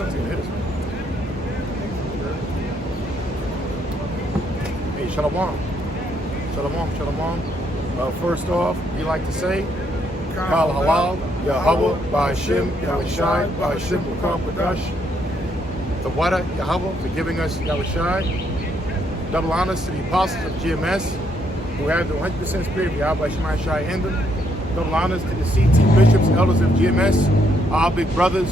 sun's gonna hit us, man. Hey, shalom. Shalom, shalom. First off, we like to say, Kal Halal, Yahweh, Ba'ashim, Yahushai, Ba'ashim, Bukam Padash. The Wada, Yahweh, for giving us Yahushai. Double honors to the apostles of GMS, who have the 100% spirit of Yahweh Shai in them. Double honors to the CT bishops, elders of GMS, our big brothers,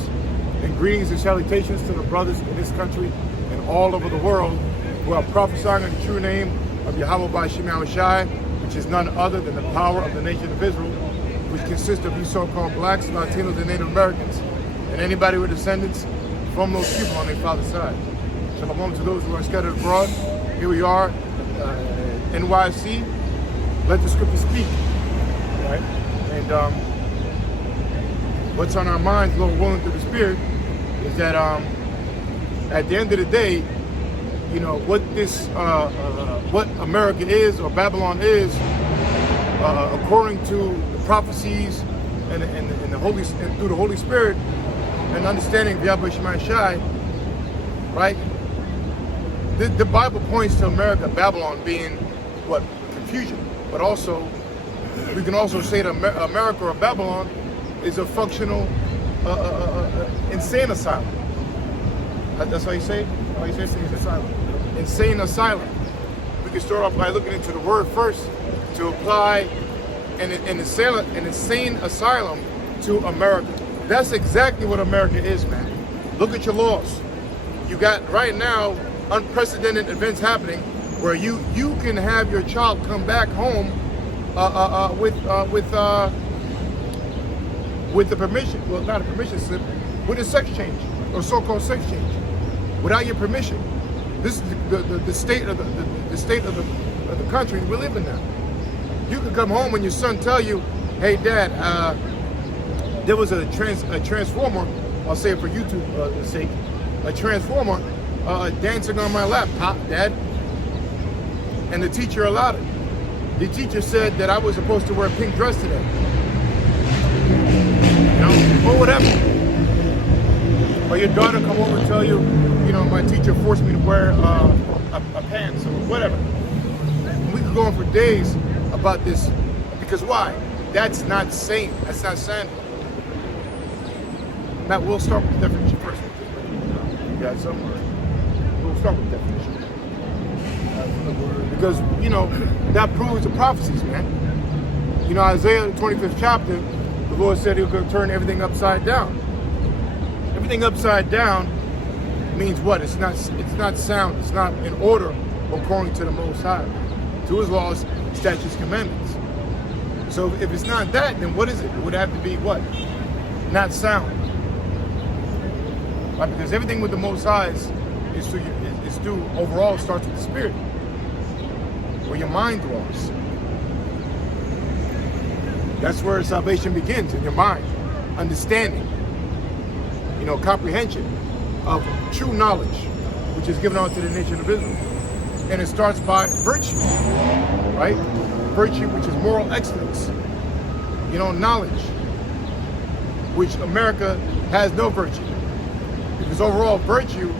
and greetings and salutations to the brothers in this country and all over the world who are prophesying in the true name of Yahweh Ba'ashim Shai, which is none other than the power of the nation of Israel, which consists of you so-called blacks, Latinos, and Native Americans, and anybody with descendants from those people on their father's side. Shalom to those who are scattered abroad. Here we are, NYC. Let the scripture speak, right? And what's on our minds, Lord willing, through the Spirit, is that at the end of the day, you know what what America is or Babylon is, according to the prophecies and the Holy and through the Holy Spirit and understanding of Yahweh Shema Shai, right? The Bible points to America, Babylon being what? Confusion, but also we can also say that America or Babylon is a functional insane asylum. That's how you say it? How you say it? Insane asylum. Insane asylum. We can start off by looking into the word first to apply an insane asylum to America. That's exactly what America is, man. Look at your laws. You got right now unprecedented events happening where you can have your child come back home with the permission, well, not a permission slip, with a sex change or so-called sex change, without your permission. This is the state of the state of the country we live in now. You can come home and your son tell you, "Hey, Dad, there was a transformer. I'll say it for YouTube's sake. A transformer dancing on my lap, Dad." And the teacher allowed it. The teacher said that I was supposed to wear a pink dress today. You know, or whatever. Or your daughter come over and tell you, you know, my teacher forced me to wear a pants or whatever. And we could go on for days about this, because why? That's not sane. That's not sane. Matt, we'll start with the definition first. You got something? We'll start with the definition. Because, you know, that proves the prophecies, man. You know, Isaiah, the 25th chapter, the Lord said He was going to turn everything upside down. Everything upside down means what? It's not sound. It's not in order according to the Most High, to His laws, statutes, commandments. So if it's not that, then what is it? It would have to be what? Not sound. Right? Because everything with the Most High is through overall starts with the Spirit, where your mind dwells. That's where salvation begins, in your mind. Understanding, you know, comprehension of true knowledge, which is given unto the nation of Israel. And it starts by virtue, right? Virtue, which is moral excellence. You know, knowledge, which America has no virtue. Because overall virtue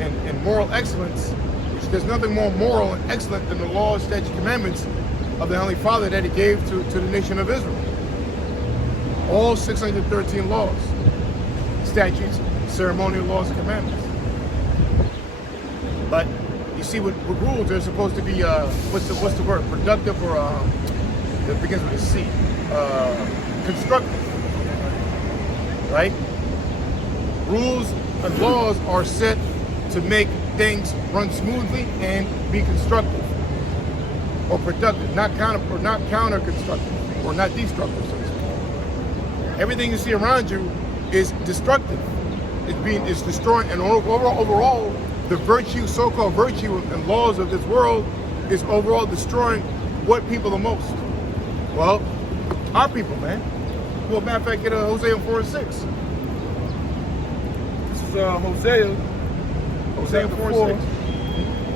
and moral excellence, which there's nothing more moral and excellent than the laws, statutes, commandments of the Heavenly Father that He gave to the nation of Israel. All 613 laws, statutes, ceremonial laws, and commandments. But you see, with rules, they're supposed to be what's the word? Productive, or that begins with a C. Constructive, right? Rules and laws are set to make things run smoothly and be constructive or productive, not counter-constructive or not destructive. So to speak. Everything you see around you is destructive. It's destroying, and overall, the virtue, so-called virtue and laws of this world is overall destroying what people the most? Well, our people, man. Well, matter of fact, get Hosea 4:6. This is Hosea 4:6.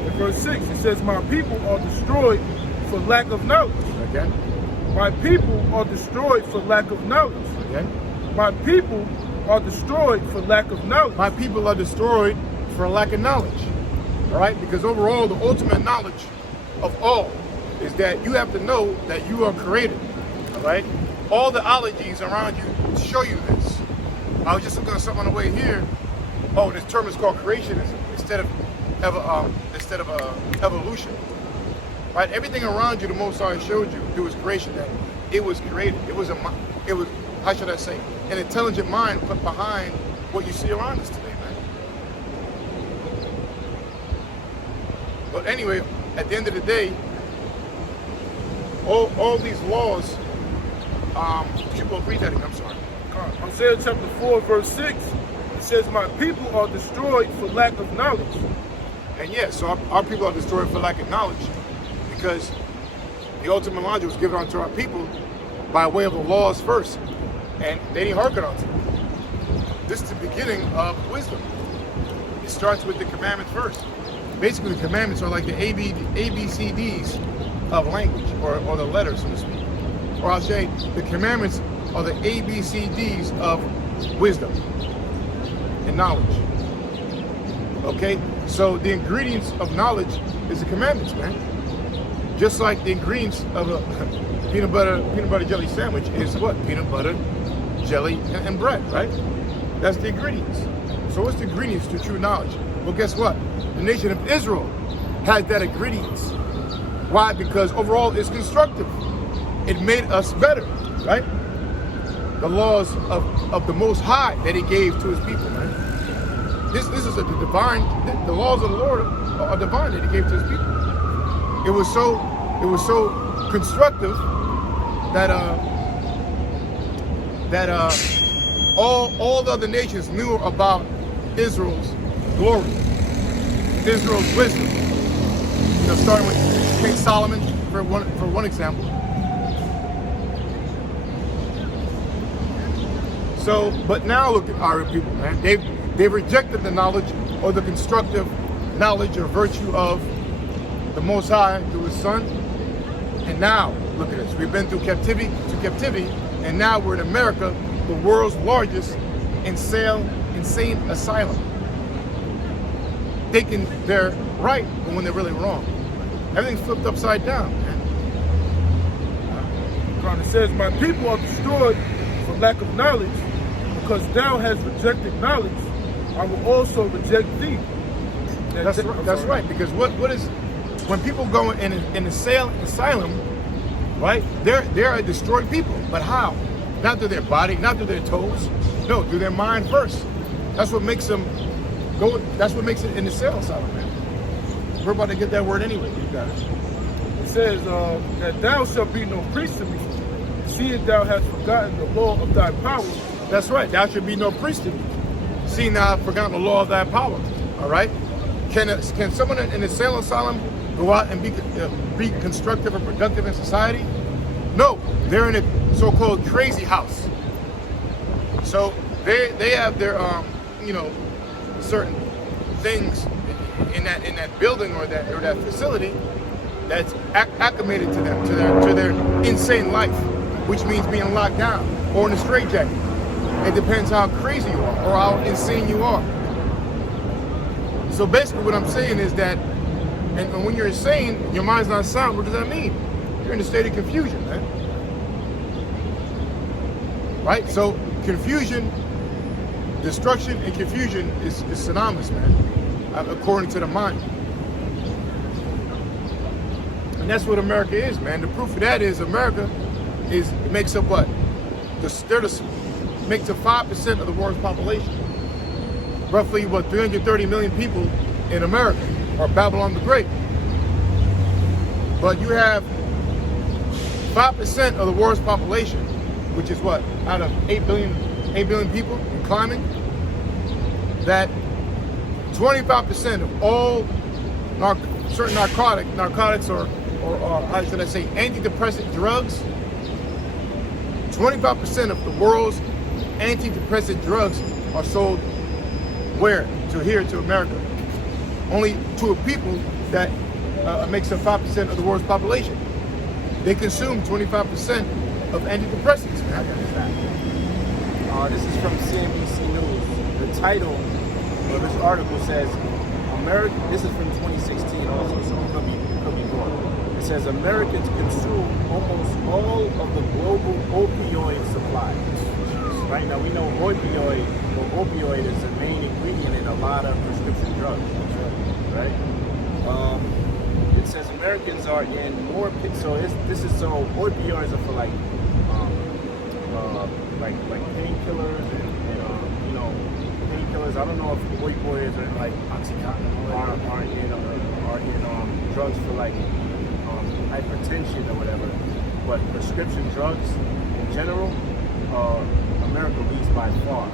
In verse 6, it says, "My people are destroyed for lack of knowledge." Okay. My people are destroyed for lack of knowledge. Okay. My people are destroyed for lack of knowledge. My people are destroyed for lack of knowledge. All right? Because overall, the ultimate knowledge of all is that you have to know that you are created. All right? All the ologies around you show you this. I was just looking at something on the way here. Oh, this term is called creationism instead of evolution. Right? Everything around you, the Most High showed you through His creation that it was created. It was how should I say, an intelligent mind put behind what you see around us today, man. But anyway, at the end of the day, all these laws, people read that again, I'm sorry. Isaiah chapter 4, verse 6, it says, my people are destroyed for lack of knowledge. And yes, so our people are destroyed for lack of knowledge because the ultimate knowledge was given unto our people by way of the laws first. And they didn't hearken unto it. This is the beginning of wisdom. It starts with the commandments first. Basically, the commandments are like the ABCDs of language, or the letters, so to speak. Or I'll say the commandments are the ABCDs of wisdom and knowledge. Okay? So the ingredients of knowledge is the commandments, man. Just like the ingredients of a peanut butter jelly sandwich is what? Peanut butter, jelly, and bread, right? That's the ingredients. So what's the ingredients to true knowledge? Well, guess what? The nation of Israel has that ingredients. Why? Because overall it's constructive. It made us better, right? The laws of the Most High that He gave to His people, man. This is the divine. The laws of the Lord are divine that He gave to His people. It was so constructive that all the other nations knew about Israel's glory, Israel's wisdom. You know, starting with King Solomon for one example. So, but now look at our people, man. They've rejected the knowledge or the constructive knowledge or virtue of the Most High through His Son. And now, look at us. We've been through captivity, and now we're in America, the world's largest insane asylum. Thinking they're right, but when they're really wrong. Everything's flipped upside down, man. It says, my people are destroyed for lack of knowledge, because thou hast rejected knowledge, I will also reject thee. That's right. Because what is, when people go in an asylum, right? They're a destroyed people. But how? Not through their body, not through their toes. No, through their mind first. That's what makes them go. That's what makes it an asylum, man. We're about to get that word anyway. You got it. It says that thou shalt be no priest to me, seeing thou hast forgotten the law of thy power. That's right. Thou should be no priest to me, seeing thou hast forgotten the law of thy power. All right. Can someone in an asylum go out and be constructive or productive in society? No, they're in a so-called crazy house. So they have their certain things in that building or that facility that's acclimated to them, to their insane life, which means being locked down or in a straitjacket. It depends how crazy you are or how insane you are. So basically what I'm saying is that, and when you're insane, your mind's not sound, what does that mean? You're in a state of confusion, man. Right? So confusion, destruction and confusion is synonymous, man, according to the mind. And that's what America is, man. The proof of that is America makes up what? Makes up 5% of the world's population. Roughly, 330 million people in America, or Babylon the Great. But you have 5% of the world's population, which is what? Out of 8 billion people and climbing, that 25% of all certain narcotics or how should I say, antidepressant drugs, 25% of the world's antidepressant drugs are sold where? To America. Only to a people that makes up 5% of the world's population. They consume 25% of antidepressants. This is from CNBC News. The title of this article says, America. This is from 2016 also, so it could be more. It says Americans consume almost all of the global opioid supply. Right now, we know opioid is the main ingredient in a lot of prescription drugs. Right? It says Americans are in more. So opioids are for like painkillers and painkillers. I don't know if opioids are like Oxycontin are in drugs for like hypertension or whatever, but prescription drugs in general, America leads by far.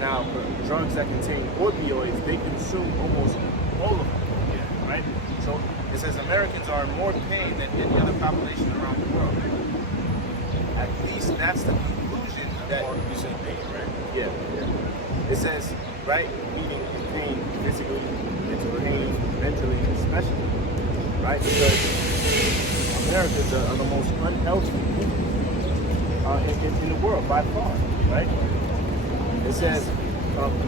Now, for drugs that contain opioids, they consume almost all of them. Yeah, right? So it says Americans are in more pain than any other population around the world. At least that's the conclusion that you said pain, right? Yeah. It says, right, meaning in pain physically, mentally, especially, right? Because Americans are the most unhealthy people in the world by far, right? It says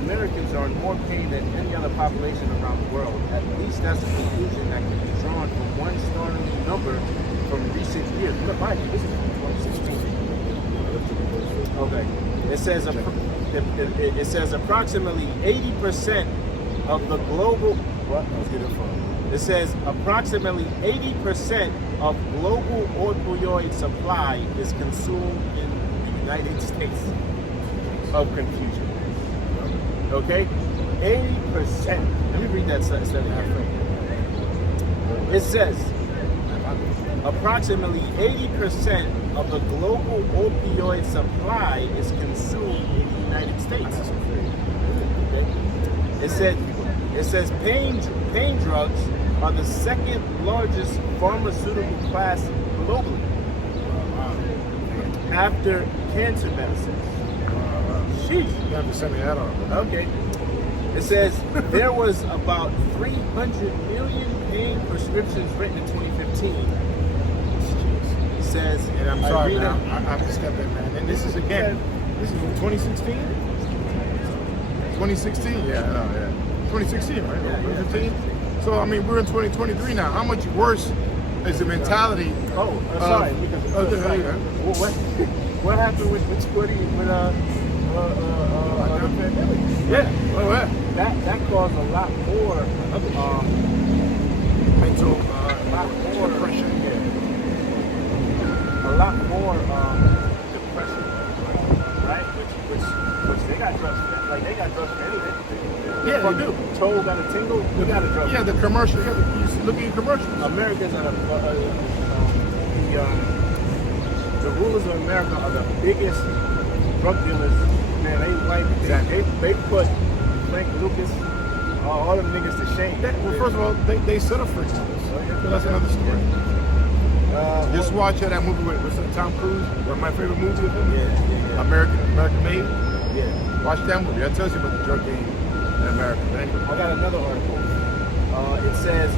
Americans are in more pain than any other population around the world. At least that's a conclusion that can be drawn from one startling number from recent years. Mind you, this is from 2016. Okay. It says approximately 80% of the global. What? Let's get it from. It says approximately 80% of global opioid supply is consumed in the United States. Of confusion. Okay? 80%. Let me read that study. It says approximately 80% of the global opioid supply is consumed in the United States. Okay? It says pain drugs are the second largest pharmaceutical class globally after cancer medicines. Sheesh. You have to send me that on. Okay. It says there was about 300 million pain prescriptions written in 2015. It says, and I'm sorry, man. I have to step in, man. And this is from 2016? 2016? Yeah. 2016, right? Yeah, 2015? So, I mean, we're in 2023 now. How much worse is the mentality? Sorry. What happened with the pandemic? Yeah. That caused a lot more mental depression. Yeah. A lot more depression, right? Which they got drugs for. Like they got drugs for anything. Yeah, they do. Toe got a tingle, you got a drug. Yeah, the commercial. You look at your commercials. Americans are the rulers of America are the biggest drug dealers. Man, they put Frank Lucas, all them niggas to shame. Well, first of all, they set up for example. So that's another story. Just watch that movie with Tom Cruise. My favorite movie of him. Yeah. American Made. Yeah. Watch that movie. That tells you about the drug game in America. But anyway. I got another article. It says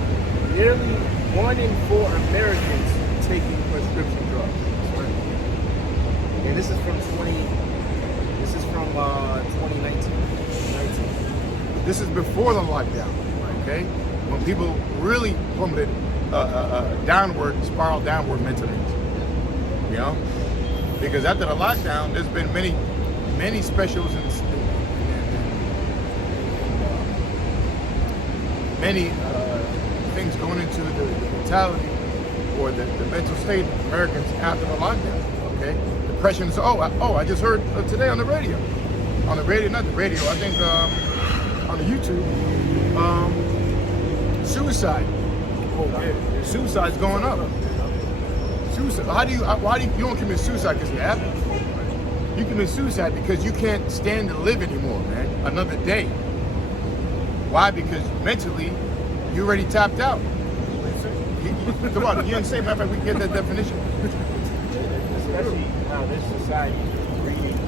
nearly 1 in 4 Americans taking prescription drugs. And this is from 2019. This is before the lockdown, okay? When people really plummeted spiraled downward mentally, you know? Because after the lockdown, there's been many specials and many things going into the mentality or the mental state of Americans after the lockdown, okay? Depression is, I just heard today on the radio. On the radio, not the radio, I think on the YouTube, suicide. Suicide's going up. Suicide. Why do you don't commit suicide because you're happy? You commit suicide because you can't stand to live anymore, man. Another day. Why? Because mentally, you already tapped out. Come on, you didn't say, matter of fact, we can get that definition. Especially how this society is breeding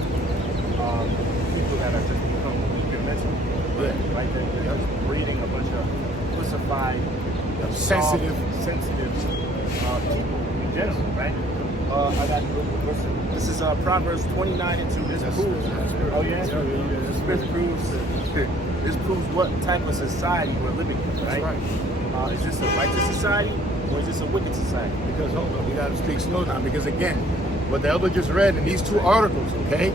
people that are just become weak and mentally. Yeah. Right? They're just breeding a bunch of pussified, sensitive people in general, right? I got this is Proverbs 29:2. This proves. Oh yeah. This proves what type of society we're living in, right? Is this a righteous society or is this a wicked society? Because hold on, we got to speak slow now. Because again, what the elder just read in these two articles, okay,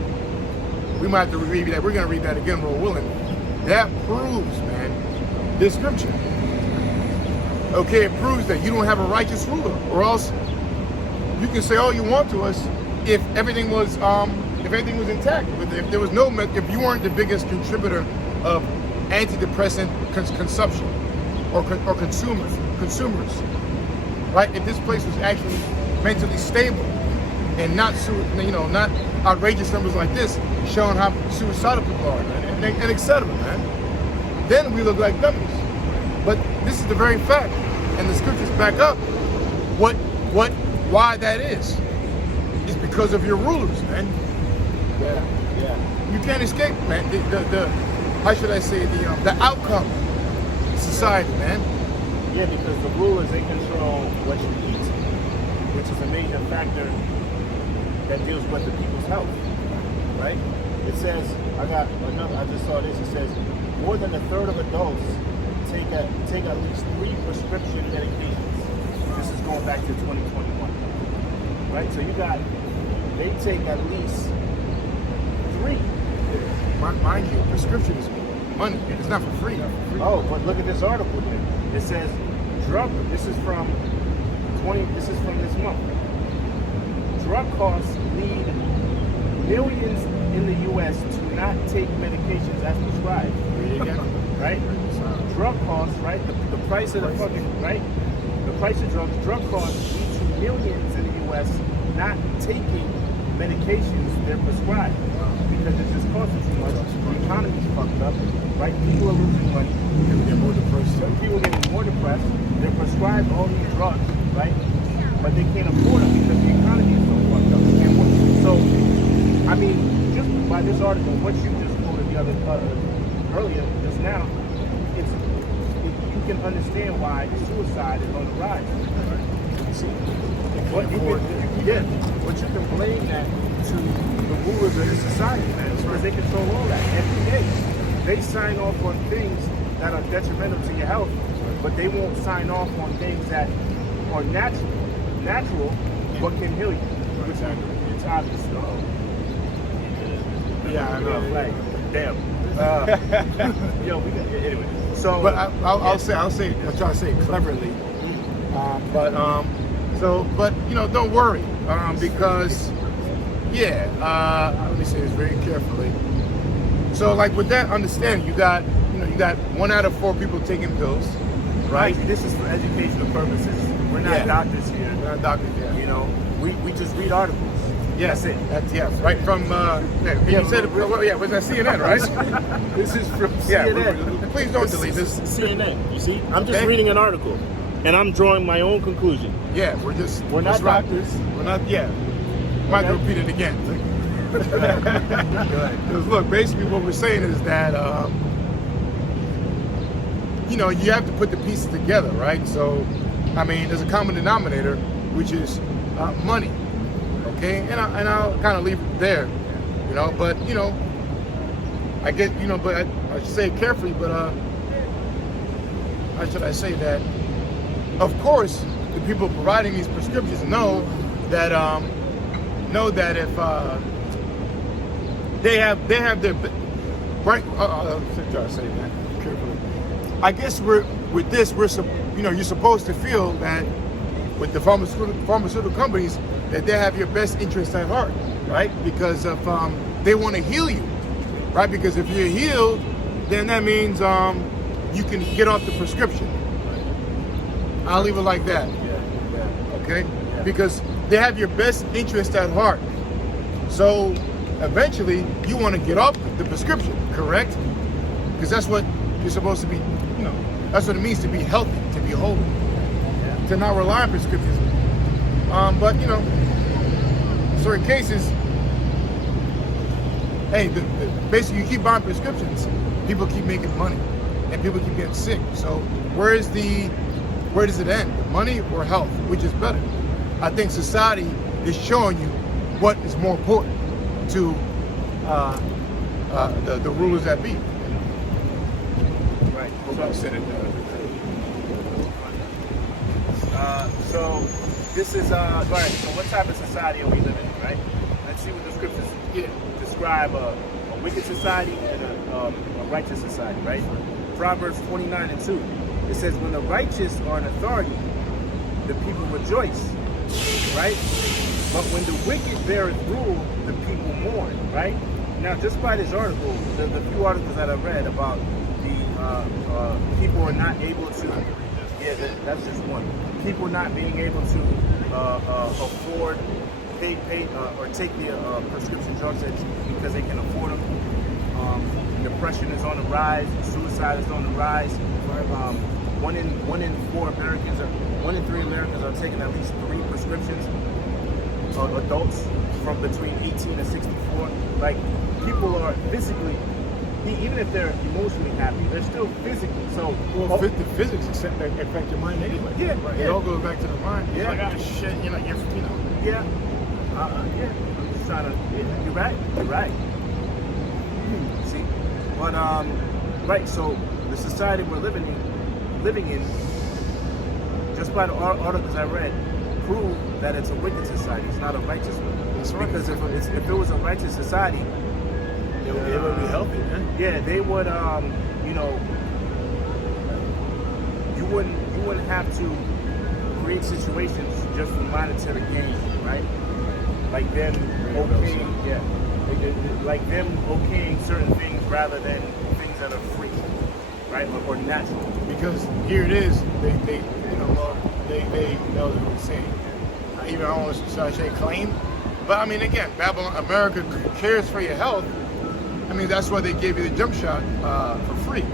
we might have to read that. We're going to read that again, Lord willing. That proves, man, this scripture. Okay, it proves that you don't have a righteous ruler, or else you can say all you want to us if everything was intact. If there was no, if you weren't the biggest contributor of antidepressant consumption or consumers, right? If this place was actually mentally stable and not not outrageous numbers like this showing how suicidal people are and et cetera, man, then we look like dummies. But this is the very fact, and the scriptures back up why that is. It's because of your rulers, man. Yeah. You can't escape, man. The how should I say, the outcome of society, man. Yeah, because the rulers, they control what you eat, which is a major factor that deals with the people's health, right? It says, I just saw this, it says, more than a third of adults take at least 3 prescription medications. This is going back to 2021, right? So they take at least 3. Mind you, prescription is money. It's not for free. Oh, but look at this article here. It says this is from this month. Drug costs lead millions in the U.S. to not take medications as prescribed. Read it again. Right? Drug costs, right? The price of the fucking, right? The price of drug costs lead to millions in the U.S. not taking medications they're prescribed because it's just costing too much. The economy's fucked up, right? People are losing money. People get more depressed. Some people are getting more depressed. They're prescribed all these drugs, right? But they can't afford them because the economy is so fucked up. So, I mean, just by this article, what you just quoted earlier, just now, you can understand why suicide is on the rise. See? But you can blame that to the rulers of the society, man, because they control all that every day. They sign off on things that are detrimental to your health, but they won't sign off on things that are natural, but can heal you. Which it's obvious. Yeah, I know. Like, damn. Yo, we got anyway. So, but I'll try to say it cleverly. But don't worry, because let me say this very carefully. So, like with that understanding, you got 1 out of 4 people taking pills, right? This is for educational purposes. We're not doctors here. We're not doctors here. We just read articles. Yes, that's it. That's right from. You said was that CNN, right? This is from CNN. Please don't delete this. CNN. You see, I'm just reading an article, and I'm drawing my own conclusion. Yeah, we're not doctors. We're not. Yeah, might repeat it again. Because look, basically what we're saying is that you have to put the pieces together, right? So, I mean, there's a common denominator, which is money. Okay, and I'll kind of leave it there, but I get, but I should say it carefully, but how should I say that? Of course, the people providing these prescriptions know that if they have their right. Try to say that carefully. I guess with this, you're supposed to feel that with the pharmaceutical companies that they have your best interest at heart, right? Because of they want to heal you, right? Because if you're healed, then that means you can get off the prescription. I'll leave it like that. Okay? Because they have your best interest at heart. So eventually you want to get off the prescription, correct? Because that's what you're supposed to be, that's what it means to be healthy, to be whole, to not rely on prescriptions. But certain cases, hey, basically you keep buying prescriptions, people keep making money, and people keep getting sick. So where does it end? Money or health? Which is better? I think society is showing you what is more important to the rulers that be. Right. So, So this is right. So what type of society are we living in, right? Let's see what the scriptures describe a wicked society and a righteous society, right? Proverbs 29:2. It says, when the righteous are in authority, the people rejoice, right? But when the wicked beareth rule, the people mourn, right? Now, just by this article, the few articles that I read about the people are not able to, that's just one. People not being able to afford, pay, or take the prescription drugs because they can afford them. Depression is on the rise. Suicide is on the rise. One in 3 Americans are taking at least 3 prescriptions. Adults from between 18 and 64. Like, people are physically, even if they're emotionally happy, they're still physically. So, well, the physics affect your mind anyway. Yeah, right. It all goes back to the mind. It's like, oh shit, you know. Yeah. I'm just trying to. You're right. See, but right. So the society we're living in, just by the articles I read, prove that it's a wicked society. It's not a righteous one. That's right. Because if it was a righteous society, it would be healthy, man. Yeah, they would. You wouldn't have to create situations just for monetary gain, right? Like them like them okaying certain things rather than things that are free, right, or natural. Because here it is, they know what we're saying. I don't want to say claim, but I mean, again, Babylon, America cares for your health. I mean, that's why they gave you the jump shot for free,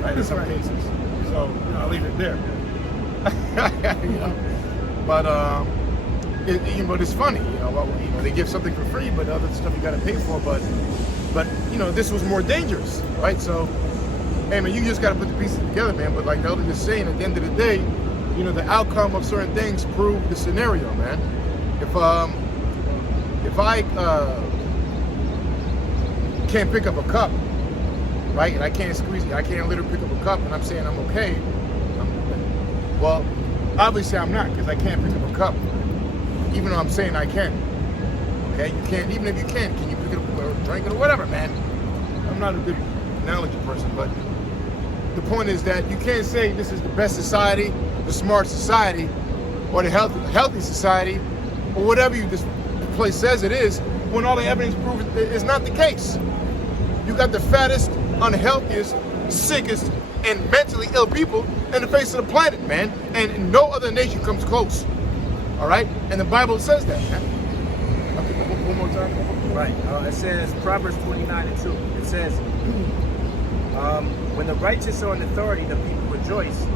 right? In some cases. So I'll leave it there. But it's funny, they give something for free, but other stuff you got to pay for. But this was more dangerous, right? So, hey man, you just got to put the pieces together, man. But like the elder is saying, at the end of the day, the outcome of certain things prove the scenario, man. If I can't pick up a cup, right, and I can't squeeze it, I can't literally pick up a cup, and I'm saying I'm okay. Well, obviously I'm not, because I can't pick up a cup, even though I'm saying I can. Okay, you can't. Even if you can you pick it up or drink it or whatever, man? I'm not a good analogy person, but the point is that you can't say this is the best society, the smart society, or the healthy society, or whatever this place says it is, when all the evidence proves it is not the case. You got the fattest, unhealthiest, sickest, and mentally ill people in the face of the planet, man. And no other nation comes close. All right? And the Bible says that, man. Okay, one more time. Right. It says, Proverbs 29:2. It says, when the righteous are in authority, the people rejoice.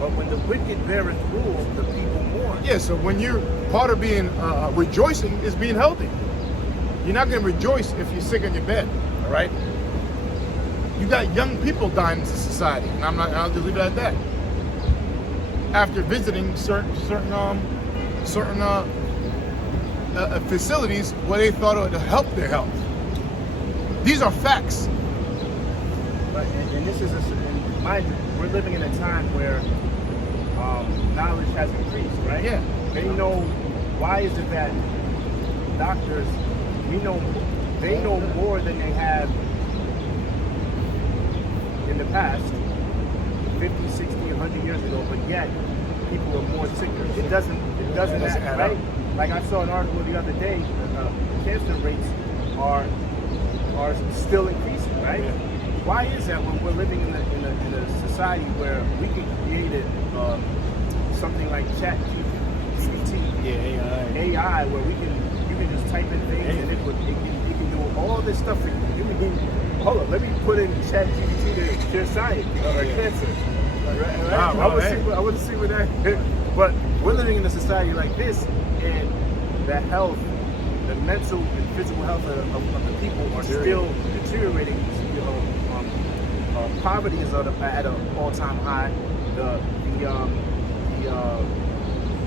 But when the wicked beareth rule, the people mourn. Yeah, so when you're part of being rejoicing is being healthy. You're not going to rejoice if you're sick in your bed, all right? You got young people dying in society, and I'll just leave it at that. After visiting certain facilities where they thought it would help their health. These are facts. But and this is we're living in a time where knowledge has increased, right? Yeah. They know, why is it that doctors, they know more than they have in the past, 50, 60, 100 years ago, but yet people are more sicker. It doesn't add right? Like I saw an article the other day, cancer rates are still increasing, right? Yeah. Why is that when we're living in a society where we can create something like ChatGPT, AI, where you can just type in things and it can do all this stuff for you. Hold on, let me put in ChatGPT to cure science or cancer. Right? I want to see what that. But we're living in a society like this, and the health, the mental and physical health of the people are still deteriorating. Poverty is at an all-time high.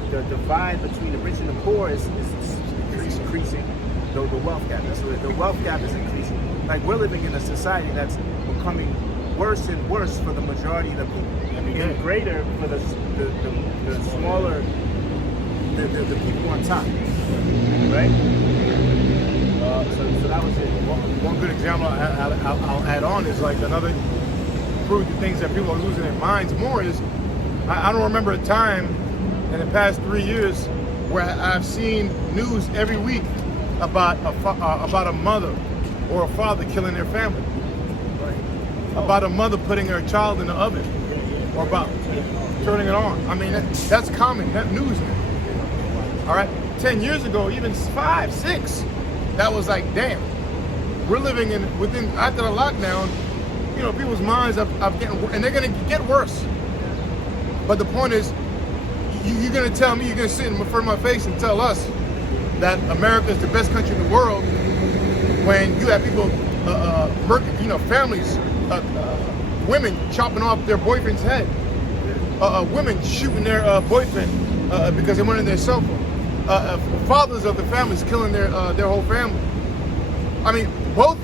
The divide between the rich and the poor is increasing. The wealth gap. The wealth gap is increasing. Like, we're living in a society that's becoming worse and worse for the majority of the people, and greater for the smaller, the people on top, right? So that was it. One good example I'll add on is like another proof the things that people are losing their minds more is I don't remember a time in the past 3 years where I've seen news every week about a mother or a father killing their family, about a mother putting her child in the oven, or about turning it on. I mean, that's common, that news now. All right, 10 years ago, even 5, 6, that was like, damn. We're living after the lockdown, you know, people's minds are getting, and they're gonna get worse. But the point is, you're gonna tell me, you're gonna sit in front of my face and tell us that America is the best country in the world when you have people, you know, families, women chopping off their boyfriend's head, women shooting their boyfriend because they wanted their cell phone, fathers of the families killing their whole family. I mean, both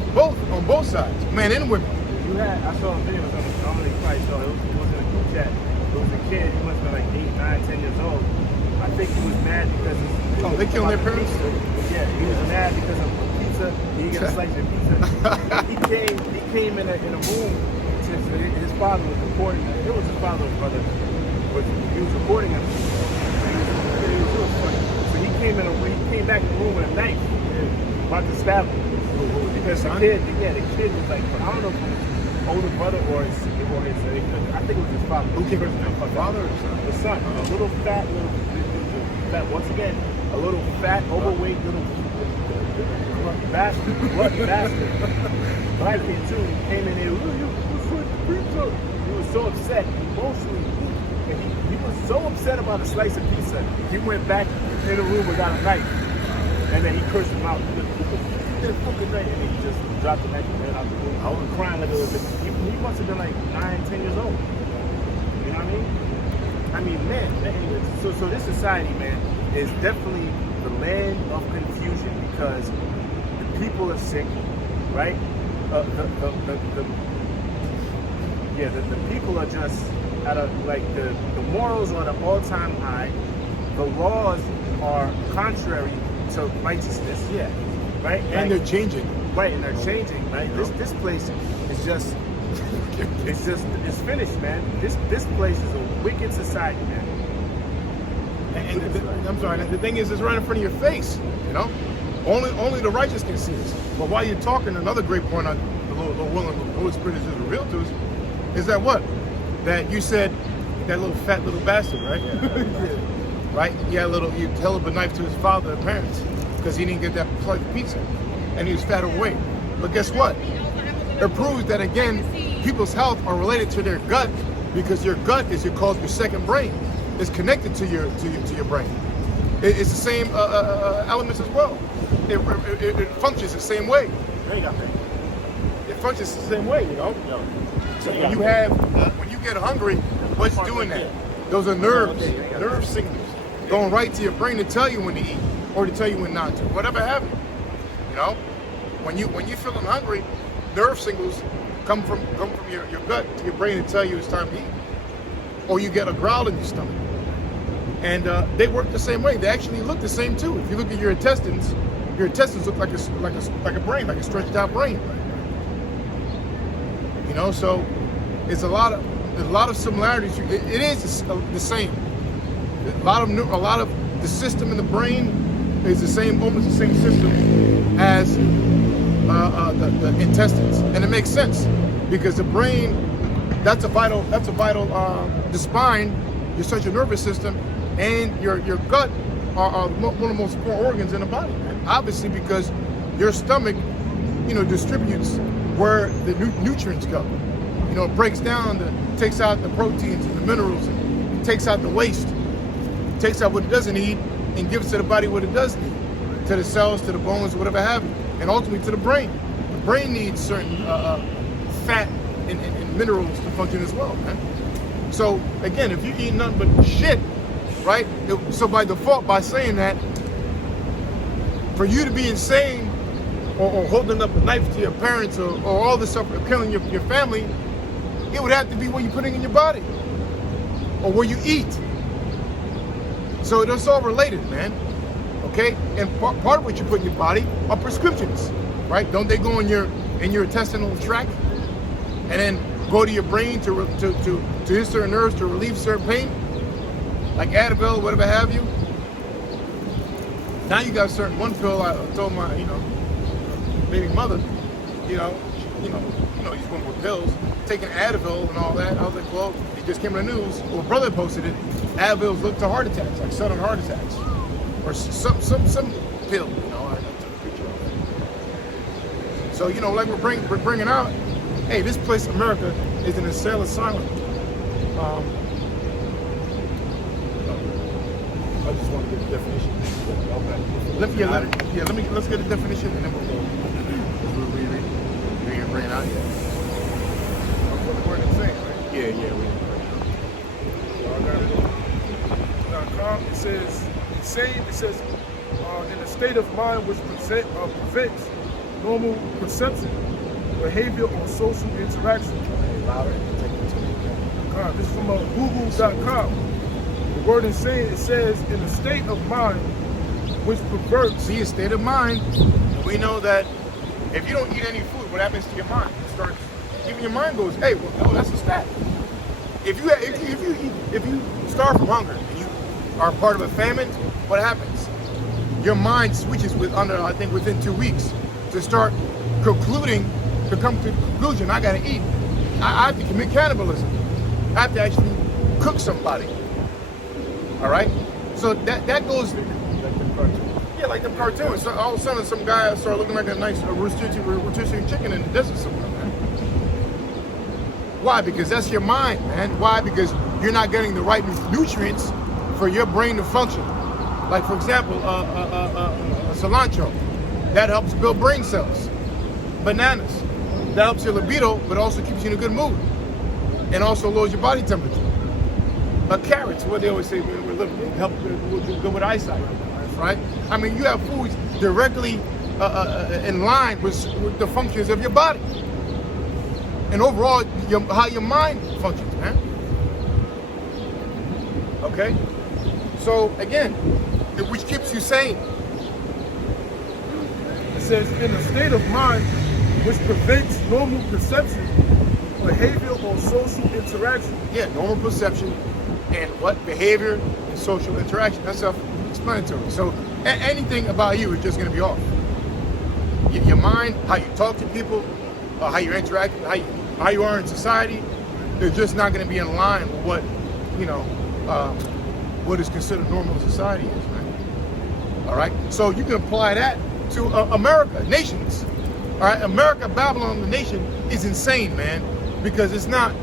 on both sides, men and women. I saw a video, I don't know if you probably saw it. It was in a group chat. It was a kid, he must have been like 8, 9, 10 years old. I think he was mad because they killing their parents? Yeah, he was mad because of pizza. He didn't get a slice of pizza. he came in a room since his father was recording. It was his father or brother, but he was recording him. It was funny. So he came back in the room with a knife, about to stab him. Because the kid was like, I don't know if it was his older brother or his I think it was his father. Who came first, father or son? The son, a little fat, once again, a little fat, overweight, little bastard, bloody bastard. Black kid too, he came in there, he was so upset, emotionally weak, and he was so upset about a slice of pizza, he went back in the room and got a knife, and then he cursed him out. Fucking night, and then he just dropped the knife and ran out the room. I was crying like a little bit. He must have been like 9, 10 years old. You know what I mean? I mean, man. Anyway, so this society, man, is definitely the land of confusion because the people are sick, right? The people are just at a the morals are at an all-time high. The laws are contrary to righteousness. Yeah. Right? And they're changing. Right, and they're changing, right? This place is just it's finished, man. This place is a wicked society, man. And I'm sorry, the thing is, it's right in front of your face, you know? Only the righteous can see this. But while you're talking, another great point the Holy Spirit is just revealed to us is that what? That you said that little fat little bastard, right? Yeah. Right? You held up a knife to his father and parents because he didn't get that slice of pizza, and he was fat overweight. But guess what? It proves that again, people's health are related to their gut because your gut is your second brain. It's connected to your brain. It's the same elements as well. It functions the same way. It functions the same way, you know. So when you get hungry, what's doing that? Those are nerve signals going right to your brain to tell you when to eat or to tell you when not to, whatever happened. You know, when you're feeling hungry, nerve signals come from your gut to your brain to tell you it's time to eat, or you get a growl in your stomach. And they work the same way. They actually look the same too. If you look at your intestines look like a brain, like a stretched out brain. You know, so there's a lot of similarities. It is the same. A lot of the system in the brain is the same, almost the same system as the intestines, and it makes sense because the brain, that's a vital. The spine, your central nervous system, and your gut are one of the most important organs in the body. Obviously, because your stomach, distributes where the nutrients go. It breaks down, takes out the proteins and the minerals, and takes out the waste, takes out what it doesn't need, and gives to the body what it does need, to the cells, to the bones, whatever have you, and ultimately to the brain. The brain needs certain fat and minerals to function as well, man. So again, if you eat nothing but shit, right? So by default, by saying that, For you to be insane or holding up a knife to your parents or all this stuff, or killing your family, it would have to be what you're putting in your body or what you eat. So it's all related, man. Okay? And part of what you put in your body are prescriptions, right? Don't they go in your intestinal tract and then go to your brain to hit certain nerves to relieve certain pain, like Advil, whatever have you? Now you got certain one pill. I told my baby mother, he's going with pills, taking Advil and all that. I was like, well, it just came in the news. Well, brother posted it. Advil's linked to heart attacks, like sudden heart attacks, or some pill. I took a picture of it. So like we're bringing out. Hey, this place, America, is an asylum. I just want to get the definition. Okay. Let's get the definition and then we'll go. We ain't bring it out yet. We're insane, right? Yeah, we So I got it .com. It says insane. It says in a state of mind which prevents normal perception, behavior, or social interaction. This is from Google.com. The word insane, it says in a state of mind which perverts. See, a state of mind. We know that if you don't eat any food, what happens to your mind? It starts. Even your mind goes, hey, well, that's a stat. If you starve from hunger and you are part of a famine, what happens? Your mind switches within 2 weeks to start to come to the conclusion, I gotta eat. I have to commit cannibalism. I have to actually cook somebody. All right? So that goes, like the cartoon. So all of a sudden some guy started looking like a nice rotisserie chicken in the desert somewhere, man. Why? Because that's your mind, man. Why? Because you're not getting the right nutrients for your brain to function. Like, for example, cilantro. That helps build brain cells. Bananas. That helps your libido, but also keeps you in a good mood. And also lowers your body temperature. Carrots, what they always say, we're living, help go with eyesight, right? I mean, you have foods directly in line with the functions of your body. And overall, how your mind functions, man. Okay? So, again, which keeps you sane. It says, in a state of mind which prevents normal perception, behavior, or social interaction. Yeah, normal perception and what? Behavior and social interaction. That's self-explanatory. So anything about you is just going to be off. Your mind, how you talk to people, how you interact, how you are in society, they're just not going to be in line with what, what is considered normal in society is, man. All right? So you can apply that to America, nations. All right? America, Babylon, the nation is insane, man, because it's not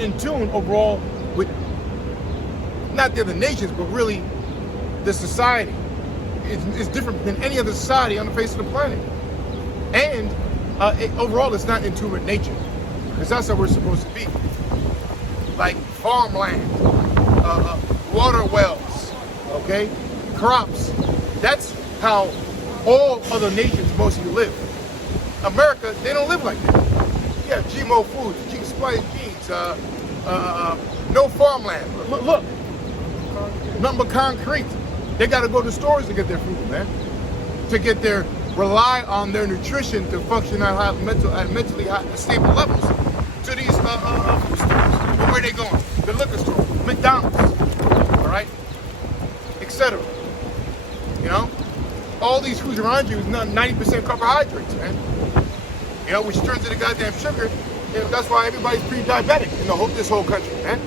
in tune overall with not the other nations, but really the society. It's different than any other society on the face of the planet. And overall, it's not in tune with nature, because that's how we're supposed to be. Like farmland, water wells, okay, crops. That's how all other nations mostly live. America, they don't live like that. You have GMO foods, spliced genes, no farmland. Look, nothing but concrete. They got to go to stores to get their food, man. Rely on their nutrition to function at mentally stable levels. To these food stores. But where are they going? The liquor store, McDonald's, all right, etc. All these foods around you is 90% carbohydrates, man. Which turns into goddamn sugar. That's why everybody's pre-diabetic in this whole country, man.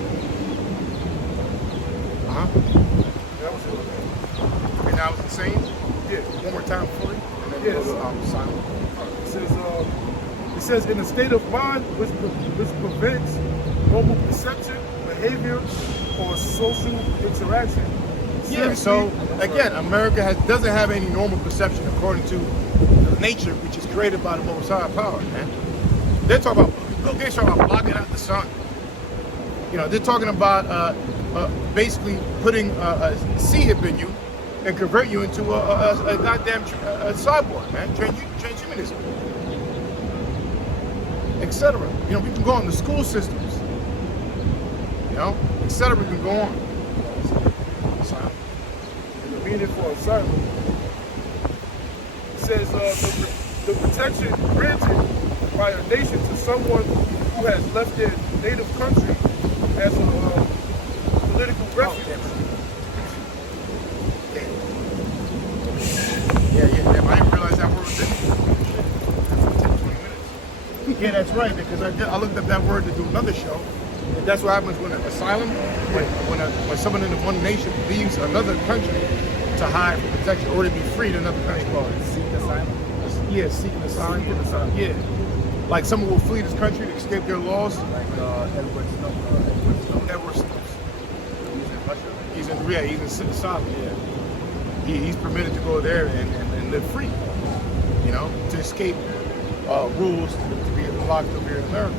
And that was insane. Yeah. One more time for you. Yes. Asylum. It says in a state of mind which prevents normal perception, behavior, or social interaction. Yeah, so again, America doesn't have any normal perception according to nature, which is created by the Most High power, man. They're talking about blocking out the sun. They're talking about basically putting a C-hip in you, and convert you into a goddamn cyborg, man. Transhumanism, etc. You know, we can go on the school systems. You know, etc. We can go on. Asylum. And the meaning for asylum, it says the protection granted by a nation to someone who has left their native country as a political refuge. Yeah, I didn't realize that word was in it. That's like 10, 20 minutes. Yeah, that's right, because I looked up that word to do another show. And that's what happens when an asylum, when someone in one nation leaves another country to hide for protection or to be freed in another country. Seek asylum? Yeah, seeking asylum. Yeah. Like someone will flee this country to escape their laws. Like Edward Snowden. Edward Snowden. He's in Russia? He's in asylum, yeah. He's permitted to go there and live free, you know, to escape rules to be locked up here in America.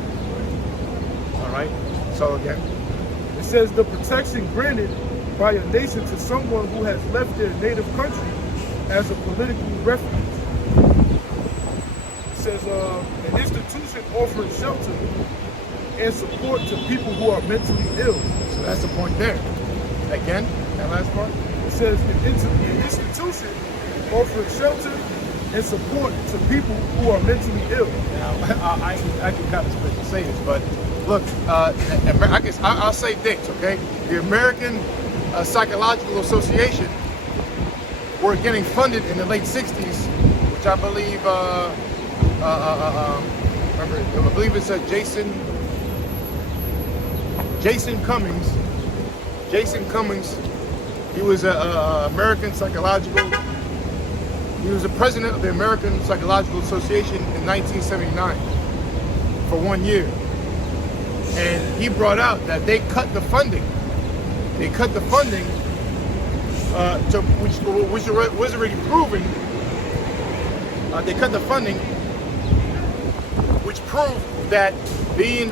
All right. So again, It says the protection granted by a nation to someone who has left their native country as a political refuge. It says an institution offering shelter and support to people who are mentally ill. so that's the point there. Again, that last part. It says an institution offering shelter and support to people who are mentally ill. Now, I can kind of split to say this, but look, I guess I'll say this, okay? The American Psychological Association were getting funded in the late '60s, which I believe, remember, I believe it's Jason Cummings. Jason Cummings, he was an American psychological. He was the president of the American Psychological Association in 1979 for 1 year. And he brought out that they cut the funding. They cut the funding, which was already proven. They cut the funding, which proved that being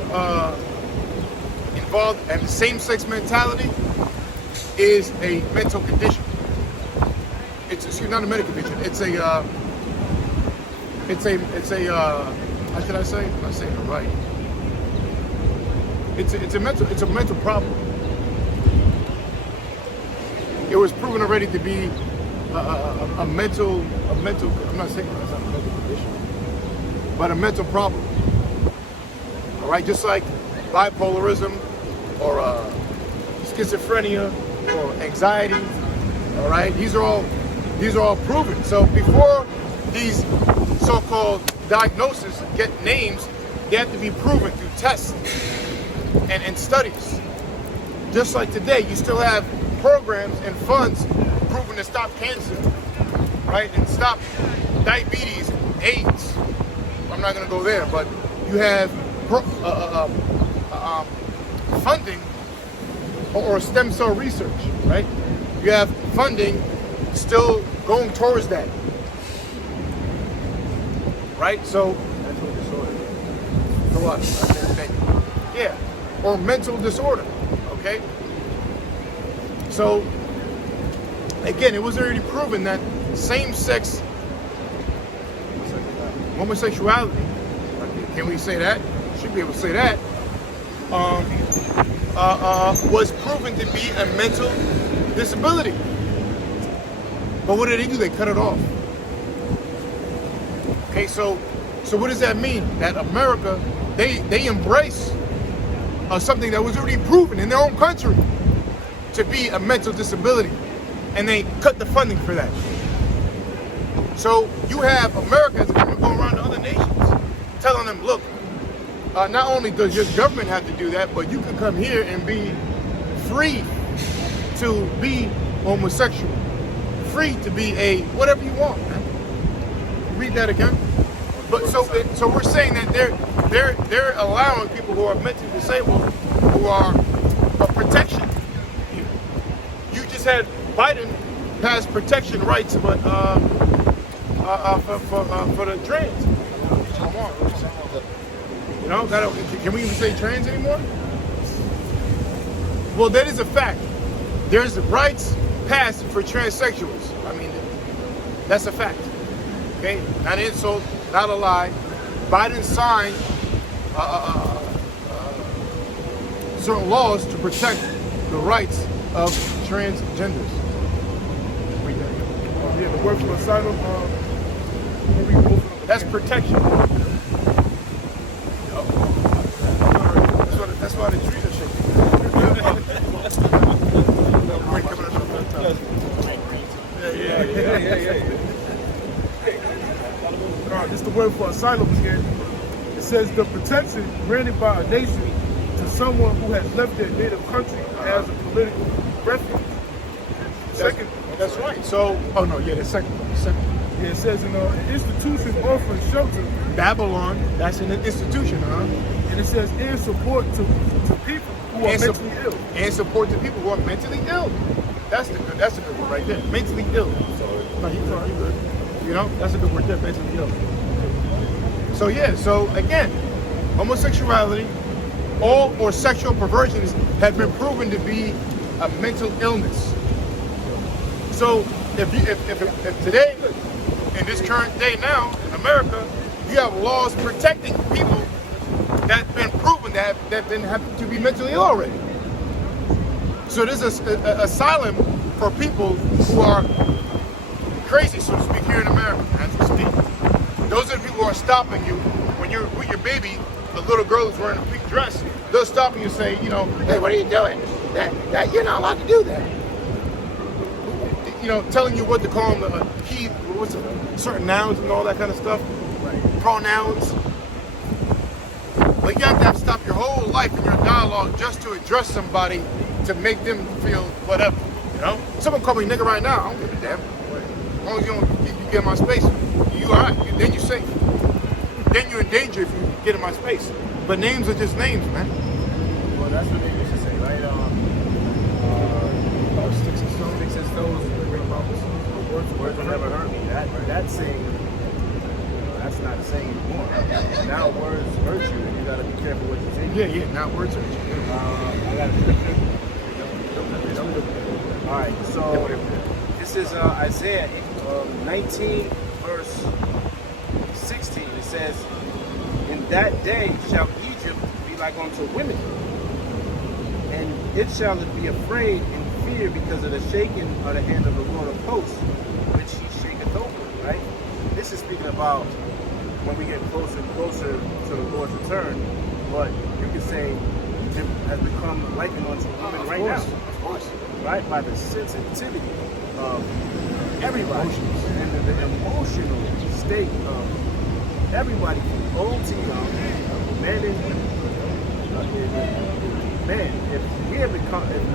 involved in the same-sex mentality is a mental condition. It's not a medical condition. It's a how should I say? I'm not saying it right. It's a mental problem. It was proven already to be a mental. I'm not saying it's not a mental condition, but a mental problem. All right, just like bipolarism or schizophrenia or anxiety. All right, these are all proven. So before these so-called diagnoses get names, they have to be proven through tests and studies. Just like today, you still have programs and funds proven to stop cancer, right, and stop diabetes, AIDS. I'm not going to go there, but you have funding or stem cell research, right? You have funding still going towards that, right? So, Mental disorder. for what? Yeah, or mental disorder, okay? So, again, it was already proven that same-sex homosexuality, can we say that? Should be able to say that, was proven to be a mental disability. But what did they do? They cut it off. Okay, so what does that mean? That America, they embrace something that was already proven in their own country to be a mental disability, and they cut the funding for that. So you have America going to go around to other nations, telling them, look, not only does your government have to do that, but you can come here and be free to be homosexual, free to be a whatever you want, man. Read that again. But so we're saying that they're allowing people who are mentally disabled, who are a protection. You just had Biden pass protection rights, but for the trans. Come on. You know, can we even say trans anymore? Well, that is a fact. There's rights passed for transsexuals. I mean, that's a fact. Okay, not an insult, not a lie. Biden signed certain laws to protect the rights of transgenders. Yeah, the word for asylum. That's protection. That's why the trees are shaking. This is the word for asylum again. It says the protection granted by a nation to someone who has left their native country as a political refuge. That's right. So, the second one. Yeah, it says an institution offering shelter. Babylon, that's an institution, huh? And it says and support to people who are mentally ill. And support to people who are mentally ill. That's a good word right there. Mentally ill. So, no, you're good. You know, that's a good word there, mentally ill. So again, homosexuality, or sexual perversions have been proven to be a mental illness. So if today, in this current day now, in America, you have laws protecting people that have been proven that have been happen to be mentally ill already. So there's an asylum for people who are crazy, so to speak, here in America as we speak. Those are the people who are stopping you when you're with your baby, the little girl who's wearing a pink dress. They'll stop you and say, hey, what are you doing? That you're not allowed to do that. Telling you what to call them, certain nouns and all that kind of stuff, pronouns. Like you have to stop your whole life in your dialogue just to address somebody to make them feel whatever. Someone call me nigga right now, I don't give a damn. As long as you get in my space, you all right. Then you're safe. Then you're in danger if you get in my space. But names are just names, man. Well, that's what they used to say, right? Sticks and stones, words will never hurt me. That saying, that's not a saying anymore. Now words hurt you, and you gotta be careful what you say. Yeah. Now words hurt you. I got a scripture. All right, so this is Isaiah 19, verse 16. It says, "In that day shall Egypt be like unto women, and it shall be afraid and fear because of the shaking of the hand of the Lord of hosts, which he shaketh over." Right? This is speaking about when we get closer and closer to the Lord's return. But you could say Egypt has become likened unto women right now. Of course. Right? By the sensitivity of everybody and the emotional state of everybody from old to young, men and women. Man, if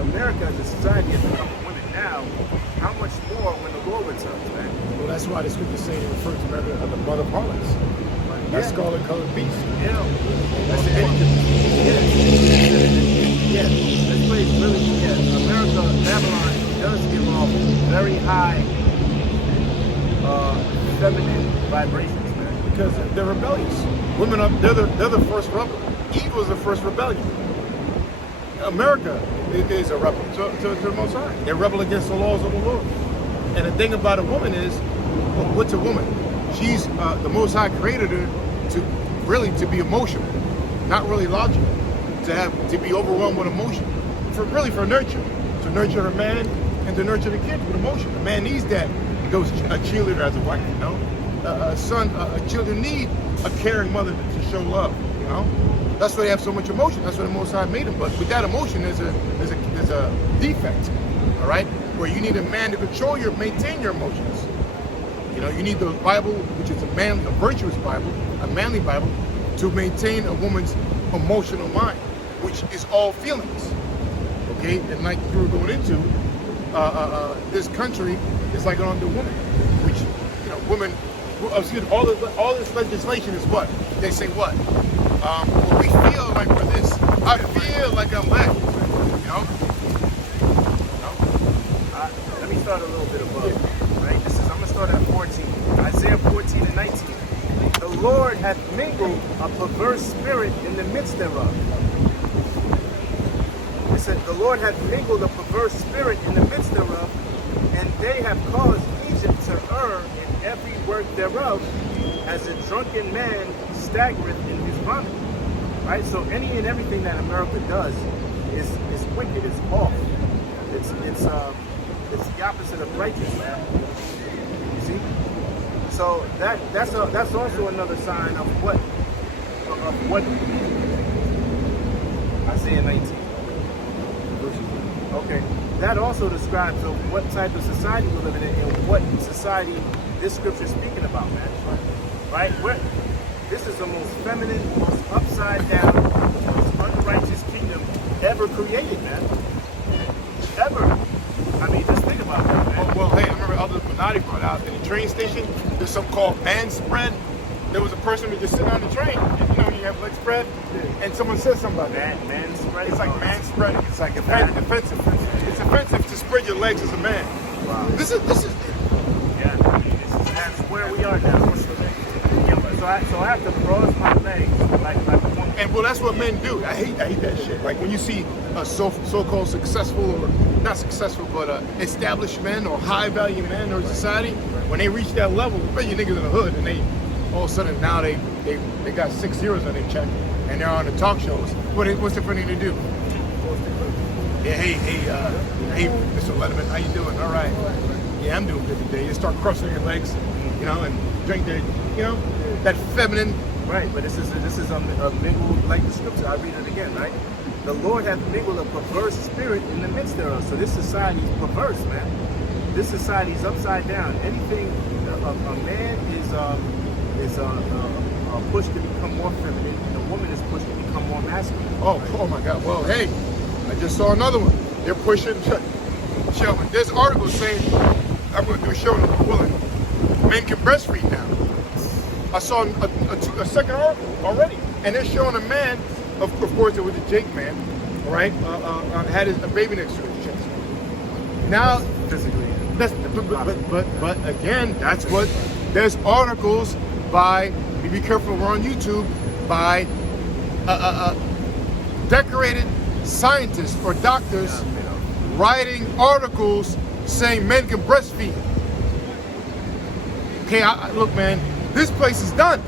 America as a society has become women now, how much more when the Lord returns, man? Well, that's why the scriptures say they refer to America as the mother of harlots. That's scarlet colored beast. Yeah. That's the engine. Yeah. This place really, America, Babylon does give off very high feminine vibrations, man. Because they're rebellious. Women they're the first rebel. Evil is the first rebellion. America is a rebel to the Most High. They're rebel against the laws of the Lord. And the thing about a woman is, what's a woman? She's the Most High created her to be emotional, not really logical, to be overwhelmed with emotion, for nurture, to nurture her man and to nurture the kids with emotion. A man needs that. Goes a cheerleader as a wife, a children need a caring mother to show love, That's why they have so much emotion. That's why the Most High made them. But with that emotion, there's a defect, all right, where you need a man to maintain your emotions. You need the Bible, which is a virtuous Bible, a manly Bible, to maintain a woman's emotional mind, which is all feelings. Okay, and like you were going into, this country is like on the woman, which women. All this legislation is what they say. What? Well, we feel like we're this. I feel like I'm that. Let me start a little bit above. Right. I'm gonna start at 14. Isaiah 14 and 19. The Lord hath mingled a perverse spirit in the midst thereof. It said, the Lord hath mingled a perverse spirit in the midst thereof, And they have caused Egypt to err in every work thereof, as a drunken man staggereth in his vomit. Right? So any and everything that America does is wicked, it's off. It's the opposite of righteous, man. You see? So that's also another sign of what Isaiah 19. Okay. That also describes what type of society we're living in and what society this scripture is speaking about, man. Right? This is the most feminine, most upside down, most unrighteous kingdom ever created, man. Ever. I mean, just think about that, man. Well, hey, I remember Elder Bonatti brought out in the train station, there's something called man spread. There was a person who just sitting on the train, you know, you have leg spread, and someone says something about that. Man spread? It's like man spread. It's like offensive. It's offensive to spread your legs as a man. Wow. This is. Yeah, I mean, that's where we are now. Yeah, so I have to cross my legs like and well, that's what men do. I hate that shit. Like when you see a so-called successful, or not successful, but established men or high-value men in society, when they reach that level, bet you niggas in the hood, and they all of a sudden now they got 6 zeros on their check, and they're on the talk shows. What's the funny thing to do? Yeah, hey, Mr. Letterman, how you doing? All right. Yeah, I'm doing good today. You start crossing your legs, you know, and drink the, you know, that feminine. Right, but this is a mingled, like the scripture. I read it again, right? The Lord hath mingled a perverse spirit in the midst thereof. So this society is perverse, man. This society is upside down. Anything a man is pushed to become more feminine, and a woman is pushed to become more masculine. Oh my God. Well, hey, I just saw another one. They're pushing. Shelvin, there's articles saying I'm going to do a show in Willing. Men can breastfeed now. I saw a second article already, and they're showing a man. Of course, it was a Jake man, right? Had a baby next to his chest. Now, Physically, but again, that's what. There's articles by. Be careful, we're on YouTube. By decorated scientists or doctors writing articles saying men can breastfeed. Okay, look, man, this place is done,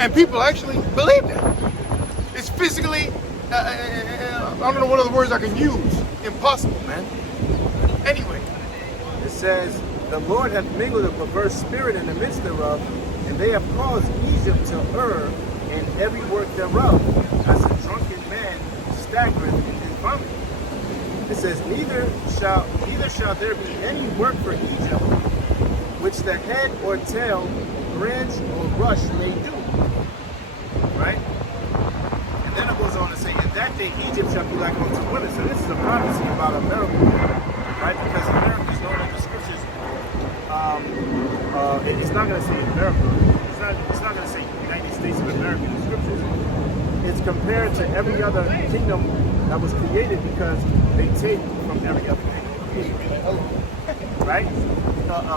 and people actually believe that. It's physically, I don't know what other words I can use. Impossible, man. Anyway, it says, the Lord hath mingled a perverse spirit in the midst thereof, and they have caused Egypt to err in every work thereof, as a drunken man staggereth in his vomit. It says, neither shall there be any work for Egypt, which the head or tail, branch or rush may do. Right? And then it goes on to say, in that day Egypt shall be like unto women. So this is a prophecy about America, right? Because America is known in the scriptures. It's not going to say America. It's not going to say United States of America in the scriptures. It's compared to every other kingdom that was created because they take from every other kingdom. Right?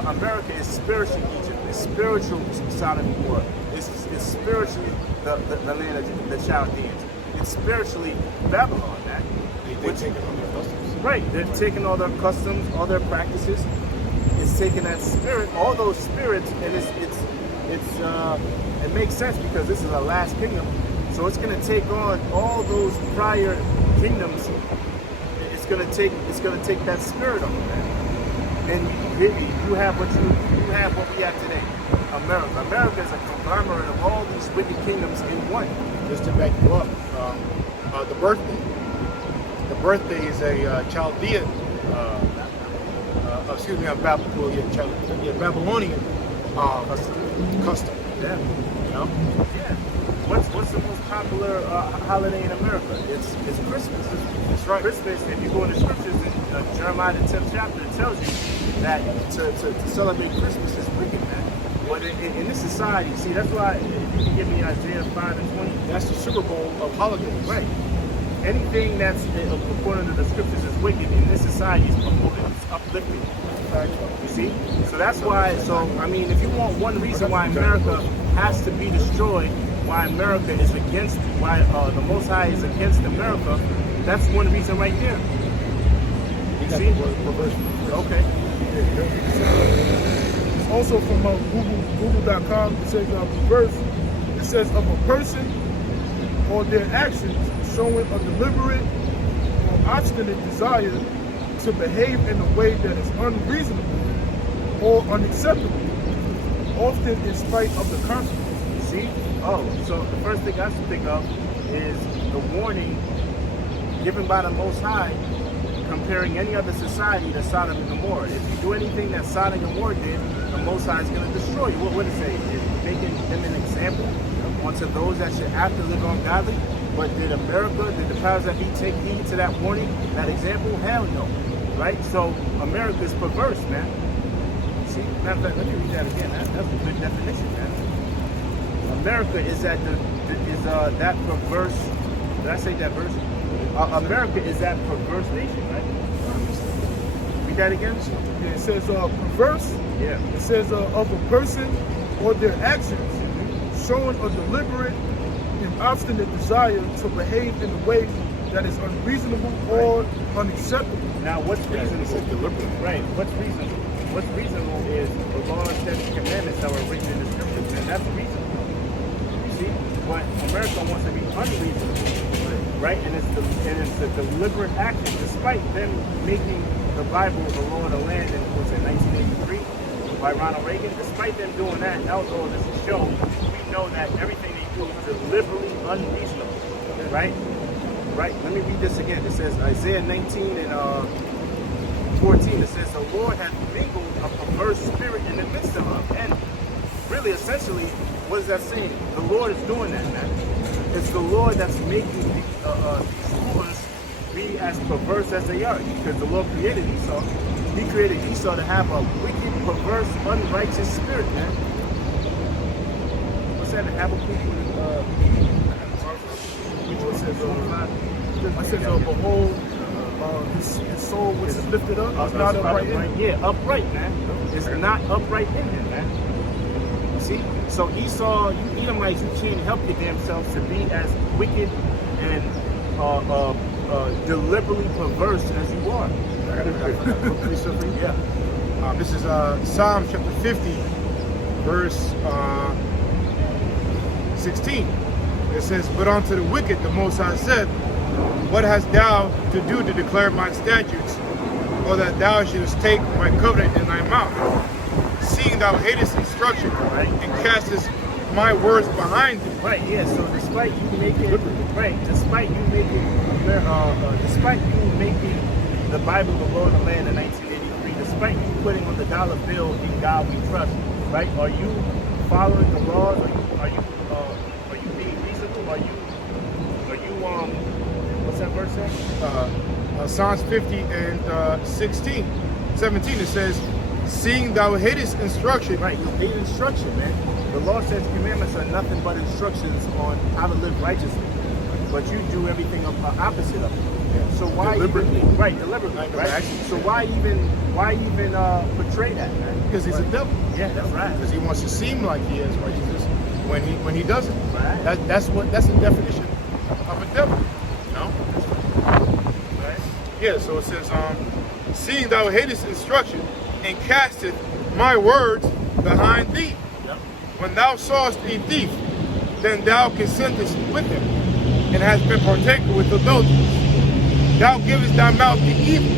America is spiritual Egypt. It's spiritual Sodom and Gomorrah. It's spiritually the land of the Chaldeans. It's spiritually Babylon, man. they're taking all their customs. Right. They're taking all their customs, all their practices. It's taking that spirit, all those spirits, and it makes sense because this is our last kingdom. So it's going to take on all those prior kingdoms. It's going to take that spirit on, man. And you have what we have today. America is a conglomerate of all these wicked kingdoms in one. Just to back you up, the birthday. The birthday is a Chaldean, Babylonian custom. Yeah. You know? Yeah. What's the most popular holiday in America? It's Christmas. That's right. Christmas, if you go in the scriptures in Jeremiah the 10th chapter, it tells you that to celebrate Christmas is wicked, man. But in this society, see, that's why if you can give me Isaiah 5 and 20. That's the Super Bowl of holidays. Right. Anything that's according to the scriptures is wicked in this society is promoted, it's uplifting. You see? So that's why, I mean, if you want one reason why America has to be destroyed, why America is against, why the Most High is against America, that's one reason right there. got See? the word perverse. Okay. It's also from Google.com. It says perverse. It says of a person or their actions showing a deliberate or obstinate desire to behave in a way that is unreasonable or unacceptable, often in spite of the consequences. See? Oh, so the first thing I should think of is the warning given by the Most High comparing any other society to Sodom and Gomorrah. If you do anything that Sodom and Gomorrah did, the Most High is going to destroy you. What would it say? It's making them an example unto those that should have to live ungodly. But did America, did the powers that be take heed to that warning, that example? Hell no. Right? So America is perverse, man. See, matter of fact, let me read that again. That's a good definition, man. America is that that perverse. Did I say that verse? America is that perverse nation, right? Read that again. Yeah, it says perverse. Yeah. It says of a person or their actions showing a deliberate and obstinate desire to behave in a way that is unreasonable or unacceptable. Now, what's reasonable? Deliberate. Right. What's reasonable? What's reasonable is the law, statutes, and commandments that were written in the scriptures, and that's reasonable. You see, but America wants to be unreasonable, right? And it's the deliberate action, despite them making the Bible the law of the land in 1983 by Ronald Reagan. Despite them doing that, outlaw this to show we know that everything they do is deliberately unreasonable, right? Right. Let me read this again. It says Isaiah 19 and 14. It says the Lord hath mingled a perverse spirit in the midst of them. And really, essentially, what is that saying? The Lord is doing that, man. It's the Lord that's making these rulers be as perverse as they are. Because the Lord created Esau. He created Esau to have a wicked, perverse, unrighteous spirit, man. What's that? Habakkuk? It says, behold, his soul which is lifted up is not upright in him. Yeah, upright, man. It's not upright in him, man. See? So Esau, you Edomites, you can't help your damn selves to be as wicked and deliberately perverse as you are. Yeah. This is Psalm chapter 50, verse 16. It says, but unto the wicked the Most High said, what hast thou to do to declare my statutes, or that thou shouldest take my covenant in thy mouth? Seeing thou hatest instruction, right, and castest my words behind thee. Right, yeah, so despite you making the Bible the law of the land in 1983, despite you putting on the dollar bill, in God we trust, right? Are you following the laws? Are you being reasonable? Are you what's that verse say? Psalms 50 and 17, it says, seeing thou hatest instruction. Right, you hate instruction, man. The law says commandments are nothing but instructions on how to live righteously. But you do everything opposite of it. Yeah. So why deliberately? Deliberately, right? So why even portray that, man? Because he's a devil. Yeah, that's right. Because he wants to seem like he has righteousness when he doesn't. Right. That's the definition of a devil. You know? Right. Yeah, so it says, seeing thou hatest instruction, and casteth my words behind thee. Yep. When thou sawest a thief, then thou consentest with him, and hast been partaker with adulterers. Thou givest thy mouth to evil,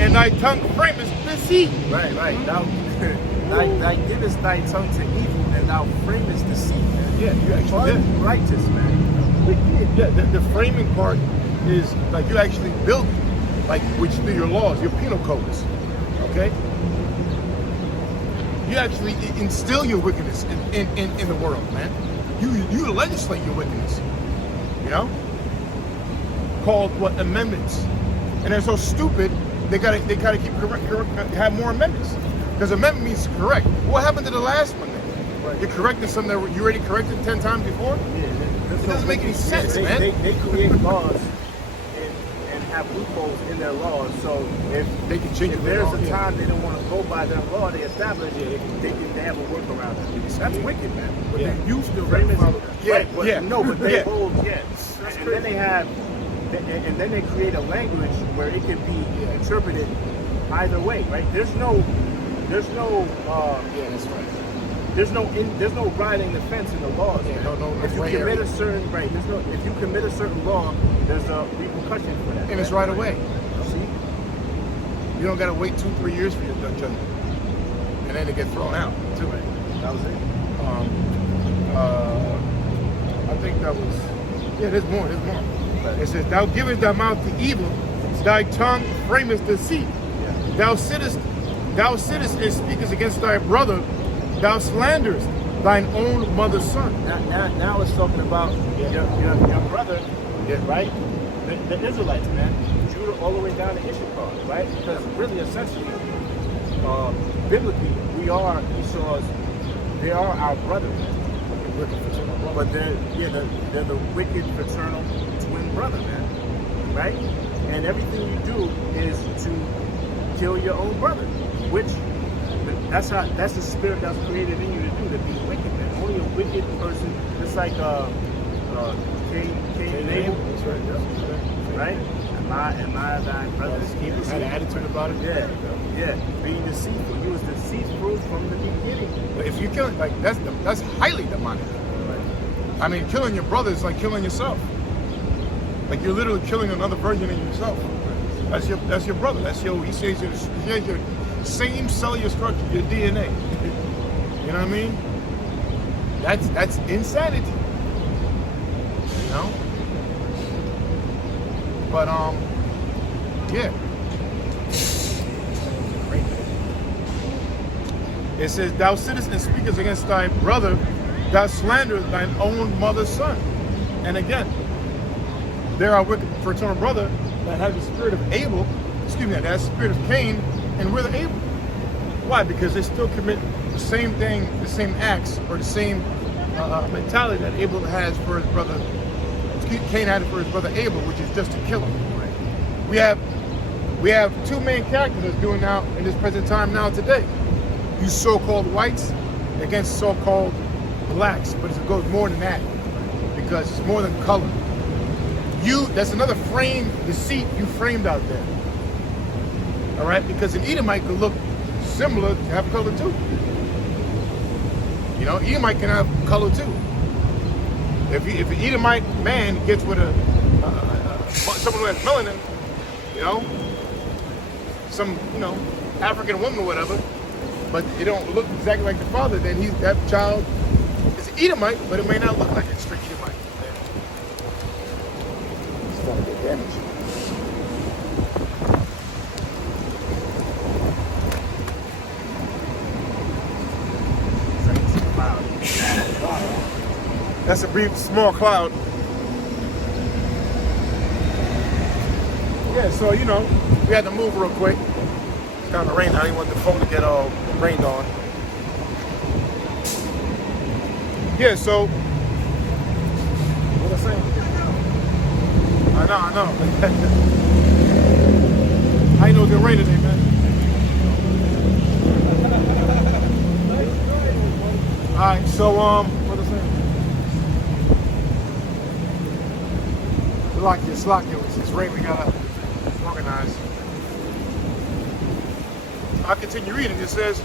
and thy tongue framest deceit. Right. Thou givest thy tongue to evil, and thou framest deceit, man. Yeah, you actually did. Unrighteous, man. Yeah, the framing part is like you actually build it, like which through your laws, your penal codes. Okay? You actually instill your wickedness in the world, man. You legislate your wickedness. You know? Called what? Amendments. And they're so stupid, they gotta keep have more amendments. Because amendment means correct. What happened to the last one then? Right. You're correcting something that you already corrected 10 times before? Yeah, It doesn't make any sense, man. They create laws and have loopholes in their laws. So if They can change if it there's later on, a time they don't want to go by their law, they establish it. They have a workaround. That's wicked, man. But Yeah. you still Frame got to is- follow that. Yeah, right, but yeah. No, but they Yeah. hold, yeah. And then they have and then they create a language where it can be interpreted either way, right? There's no Yeah, that's right. there's no riding the fence in the laws. Yeah, no if you gray commit area. a certain if you commit a certain law, there's a repercussion for that. And it's right away. See? You don't gotta wait 2-3 years for your judgment. And then they get thrown out too. Right. That was it. I think that was, yeah, there's more. Right. It says, thou givest thy mouth to evil, thy tongue framest deceit. Yeah. Thou sittest and speakest against thy brother, thou slanderest thine own mother's son. Now it's talking about your brother, right? The Israelites, man. Judah all the way down to Issachar, right? Because really, essentially, biblically, we are Esau's. They are our brothers, but they're the wicked fraternal twin brother, man, right? And everything you do is to kill your own brother, which that's the spirit that's created in you to be wicked, man. Only a wicked person, just like Cain and Abel, That's right, yeah. right? Am I thy brother's keeper? Had an attitude about it. Yeah. Being deceitful. He was deceitful from the beginning. But if you kill it, like that's highly demonic. I mean, killing your brother is like killing yourself. Like you're literally killing another version of yourself. That's your brother. He says your same cellular structure, your DNA. You know what I mean? That's insanity. You know? But yeah. It says, thou sittest and speakest against thy brother, thou slanderest thine own mother's son. And again, there are wicked fraternal brother that has the spirit of Abel, that has the spirit of Cain, and we're the Abel. Why? Because they still commit the same thing, the same acts, or the same mentality that Abel has for his brother, Cain had for his brother Abel, which is just to kill him. Right. We have two main characters that's doing now in this present time now today. You so-called whites against so-called blacks, but it goes more than that because it's more than color. That's another frame deceit you framed out there. All right, because an Edomite could look similar, have color too. You know, Edomite can have color too. If an Edomite man gets with someone who has melanin, some African woman or whatever, but it don't look exactly like the father, then that child is an Edomite, but it may not look like a straight Edomite. It's starting to get damaged. That's a brief, small cloud. Yeah, so we had to move real quick. It's kind of rained. I didn't want the phone to get all rained on. Yeah, so what was I saying? I know. How you know it's gonna rain today, man? All right, so what was I saying? Slocky. It's rain. We gotta organize. I'll continue reading. It says,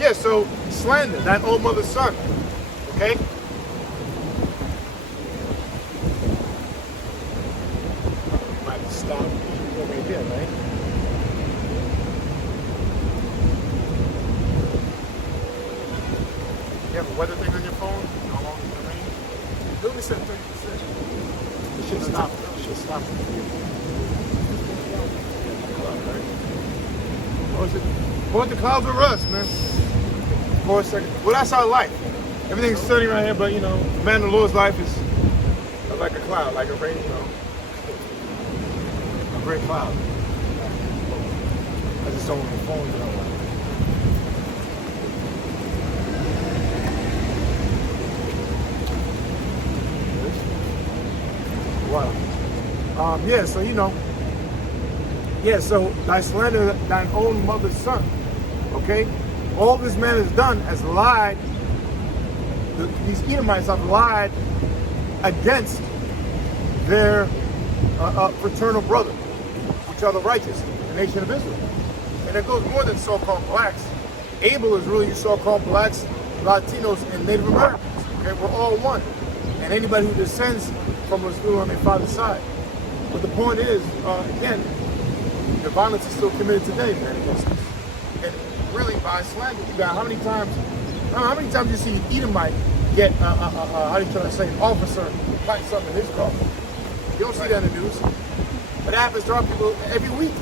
yeah, so slander, that old mother's son. Okay? Might have to stop over here, right? You have a weather thing on your phone? How long is the rain? Do me something. It should stop. It should stop. What the clouds were us, man. For a second. Well, that's our life. Everything's sunny right here, but man, the Lord's life is like a cloud, like a rain, a great cloud. I just don't want the phone to know. Wow. So thy slander thine own mother's son. Okay? All this man has done has lied. These Edomites have lied against their fraternal brother, which are the righteous, the nation of Israel. And it goes more than so-called blacks. Abel is really so-called blacks, Latinos, and Native Americans. Okay, we're all one. And anybody who descends from us through on their father's side. But the point is, again, the violence is still committed today, man, against us. And really, by slander, you got how many times you see an Edomite get, how do you try to say, an officer fight something in his car? You don't see that in the news. It happens to our people every week.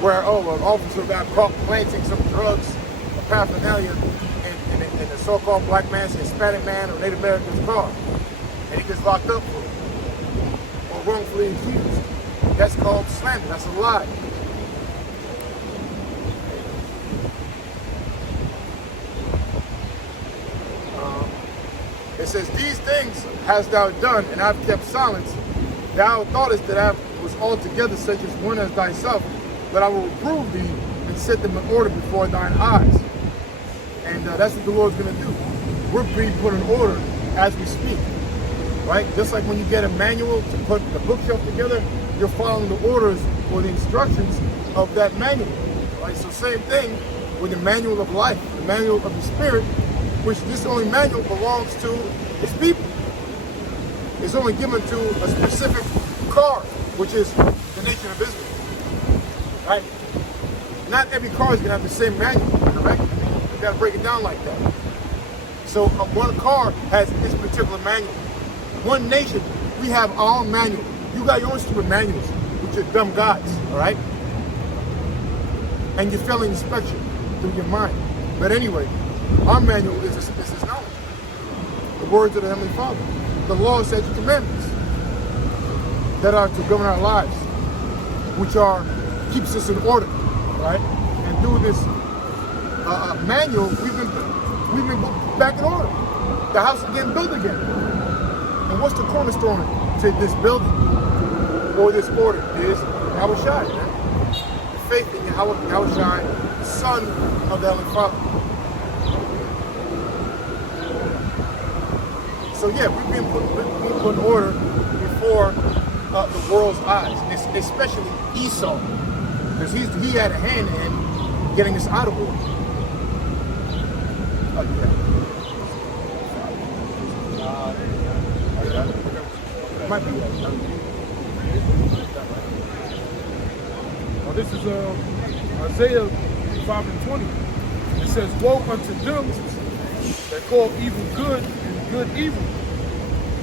Where, an officer got caught planting some drugs, a paraphernalia, in the so-called black man's, Hispanic man, or Native American's car. And he gets locked up for it. Or wrongfully accused. That's called slander. That's a lie. It says, these things hast thou done, and I've kept silence. Thou thoughtest that I was altogether such as one as thyself, but I will reprove thee and set them in order before thine eyes. And that's what the Lord's going to do. We're being put in order as we speak. Right? Just like when you get a manual to put the bookshelf together, you're following the orders or the instructions of that manual. Right? So same thing with the manual of life, the manual of the spirit, which this only manual belongs to his people. It's only given to a specific car, which is the nation of Israel. Right? Not every car is going to have the same manual, correct? You got to break it down like that. So one car has its particular manual. One nation, we have our own manual. You got your own stupid manuals, which are dumb guys, all right? And you're failing inspection through your mind. But anyway, our manual is this knowledge. The words of the Heavenly Father. The law, statutes, commandments that are to govern our lives, which keeps us in order, right? And through this manual, we've been back in order. The house is getting built again. And what's the cornerstone to this building or this order? Is Yahweh Shai, man. The faith in Yahweh Shai, the Son of the Heavenly Father. So yeah, we've been put in order before the world's eyes, especially Esau, because he had a hand in getting us out of order. Might be. Well, this is Isaiah 5:20. It says, "Woe unto them that call evil good and good evil,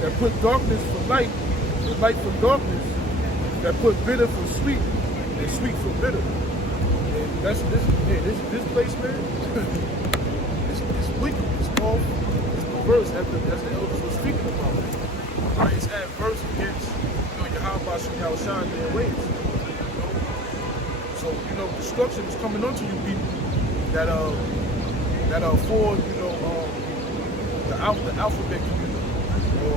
that put darkness for light and light for darkness, that put bitter for sweet and sweet for bitter." And that's this place, man. it's wicked. It's all perverse, as the elders were speaking about. Right? It's adverse against Yahweh Shai Shai and their ways. So destruction is coming onto you people that are for the alphabet community, or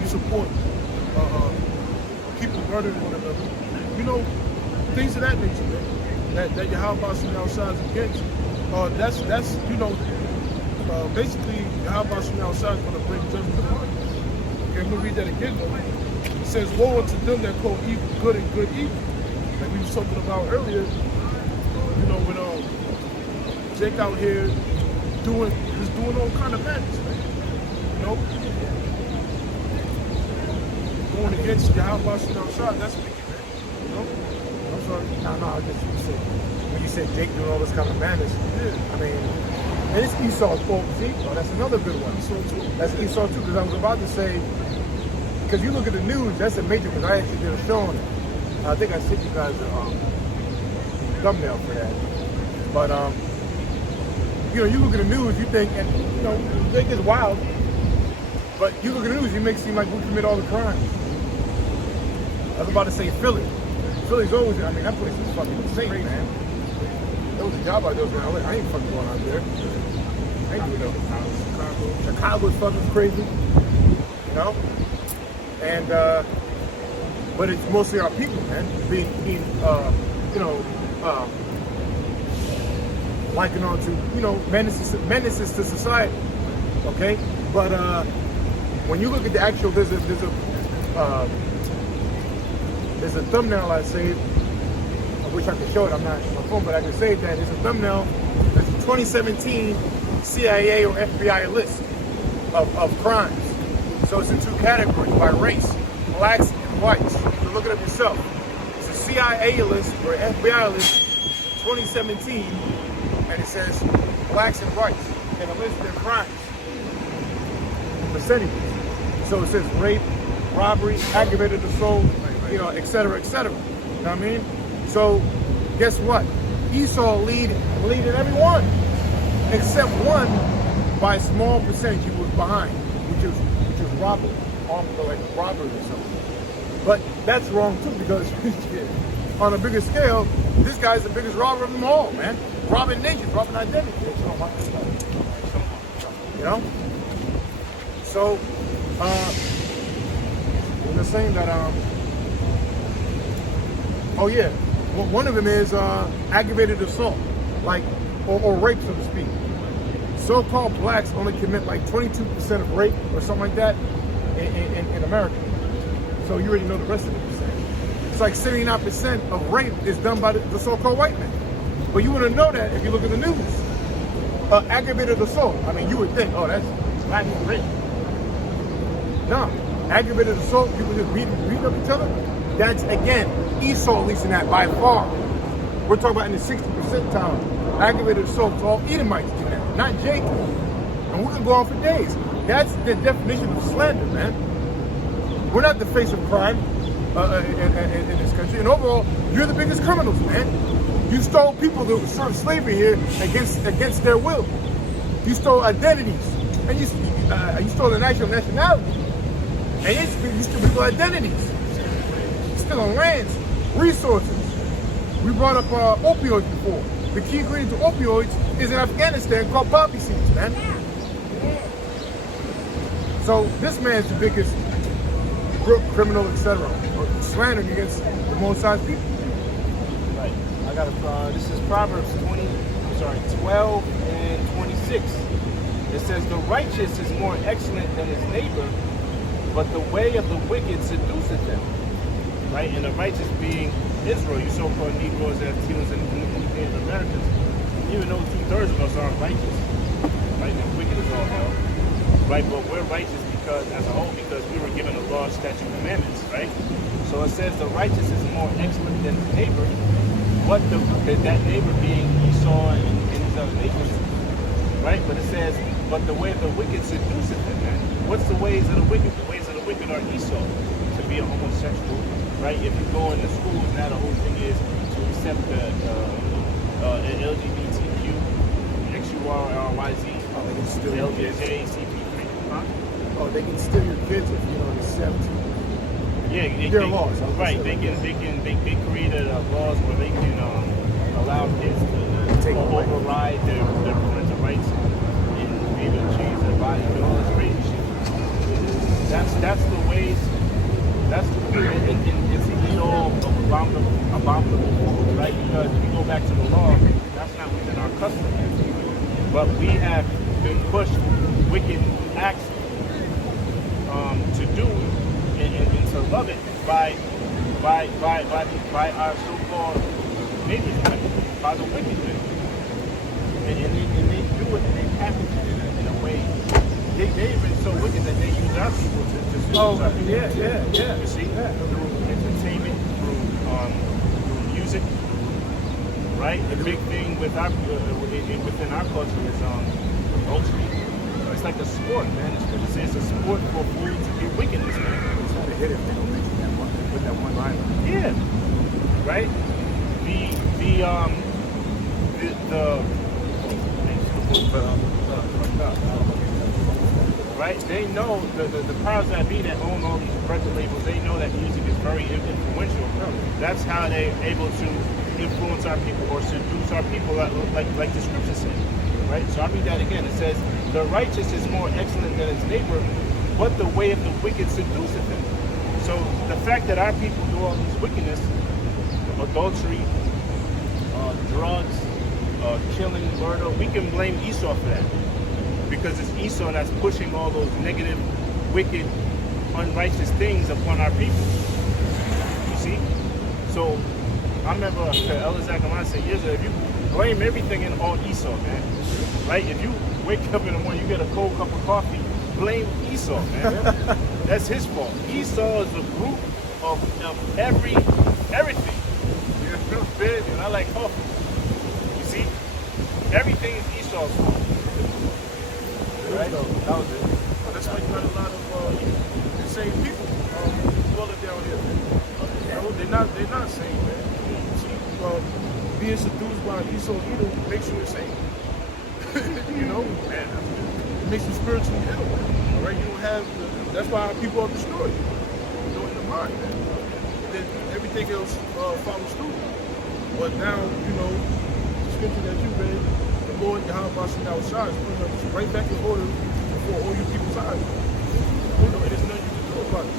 you support people murdering one another. Things of that nature, man. That Yahweh Shai is against. That's basically Yahweh Shai is going to bring judgment upon you. Okay, I'm going to read that again though. It says, "Woe unto them that call evil good and good evil." Like we were talking about earlier, when Jake out here doing all kind of madness, man. Going against Yahweh Shai, that's wicked, man. I'm sorry. No, I guess you said, when you said Jake doing all this kind of madness, Yeah. I mean, and it's Esau's fault. See, that's another good one. Esau too. That's Esau too, because I was about to say, because you look at the news, that's a major, because I actually did a show on it. I think I sent you guys a thumbnail for that. But, you look at the news, you think, and, you think it's wild, but you look at the news, you make it seem like we commit all the crimes. I was about to say Philly. Philly's always, that place is fucking insane, man. There was a job out there, I ain't fucking going out there. I ain't doing no Chicago's fucking crazy, and but it's mostly our people, man, being likened on to menaces to society, okay? But when you look at the actual, there's a thumbnail I saved. I wish I could show it. I'm not on my phone, but I can say that it's a thumbnail. That's a 2017 CIA or FBI list of crimes. So it's in two categories by race, blacks and whites. You can look it up yourself. It's a CIA list or FBI list, 2017, and it says blacks and whites, and it lists their crimes, percentages. So it says rape, robbery, aggravated assault, you know, et cetera, et cetera. You know what I mean? So guess what? Esau lead in every one, except one by a small percentage. He was behind, which is robbery, like robbery or something. But that's wrong too, because on a bigger scale, this guy's the biggest robber of them all, man. Robbing nations, robbing identity. You know? So, they're saying that, oh yeah, one of them is aggravated assault, like, or rape, so to speak. So-called blacks only commit like 22% of rape or something like that in America. So you already know the rest of the percent. It's like 79% of rape is done by the so-called white man. But you wouldn't know that if you look at the news. Aggravated assault. I mean, you would think, oh, that's black and rape. No, aggravated assault, people just beat up each other. That's, again, Esau leasing that by far. We're talking about in the 60 percentile. Aggravated assault to all Edomites do that, not Jacob. And we can go on for days. That's the definition of slander, man. We're not the face of crime in this country. And overall, you're the biggest criminals, man. You stole people that served slavery here against their will. You stole identities. And you stole the nationality. And you stole people's identities. Stealing lands, resources. We brought up opioids before. The key ingredient to opioids is in Afghanistan called poppy seeds, man. So this man's the biggest criminal, etc. Slandering against the Most High people. Right. I got this is Proverbs 12 and 26. It says, the righteous is more excellent than his neighbor, but the way of the wicked seduceth them. Right? And the righteous being Israel, you so-called Negroes, Latinos, and Native Americans, even though 2/3 of us aren't righteous, right? The wicked is all hell, right? But we're righteous because, as a whole, because we were given the law, statute, and commandments, right? So it says the righteous is more excellent than his neighbor. What that neighbor being Esau and his other nations, right? But it says, but the way of the wicked seduceth them, man. What's the ways of the wicked? The ways of the wicked are Esau, to be a homosexual, right? If you go into schools now, the whole thing is to accept the LGBTQ, XURYZ, LGBTQ3. Huh? Oh, they can steal your kids if you don't accept. Yeah, their laws. Right? They created laws where they can allow kids to override their parental rights and be able to change their body and all this crazy shit. That's the ways. That's the way, and it's all abominable, right? Because if you go back to the law, that's not within our custom. But we have been pushed wicked acts to do and to love it by our so-called neighbors, by the wicked men. And they do it and they package it in a way. They've been so wicked that they use our people to Oh, yeah. You see, through entertainment, through music, right? The big thing with within our culture is adultery. It's like a sport, man. It's a sport for fools to be wickedness, man. It's not a hit if they don't mention that one with that one line. Yeah, right. Right? They know the powers that be that own all these record labels, they know that music is very influential. That's how they're able to influence our people or seduce our people, like the scripture says. Right? So I read that again. It says, the righteous is more excellent than his neighbor, but the way of the wicked seduceth him. So the fact that our people do all this wickedness, adultery, drugs, killing, murder, we can blame Esau for that. Because it's Esau that's pushing all those negative wicked, unrighteous things upon our people. You see? So I remember Elder Zachariah said years ago, if you blame everything in all Esau, man, right? If you wake up in the morning, you get a cold cup of coffee, blame Esau, man. That's his fault. Esau is the root of everything. You know, bed, and I like coffee. You see? Everything is Esau's fault. Right? So that was it. Well, that's why you got a lot of insane people dwelling down here, man. You know, they're not sane, man. See, being seduced by Esau Edom makes you insane. You know, man, it makes you spiritually ill. All right, you don't have. That's why people are destroyed. You know, in the mind, man. Then everything else follows through. But now, you know, the scripture that you read, the Lord Yahweh Shai is putting us right back in order before all you people's eyes. You know, and there's nothing you can do about it.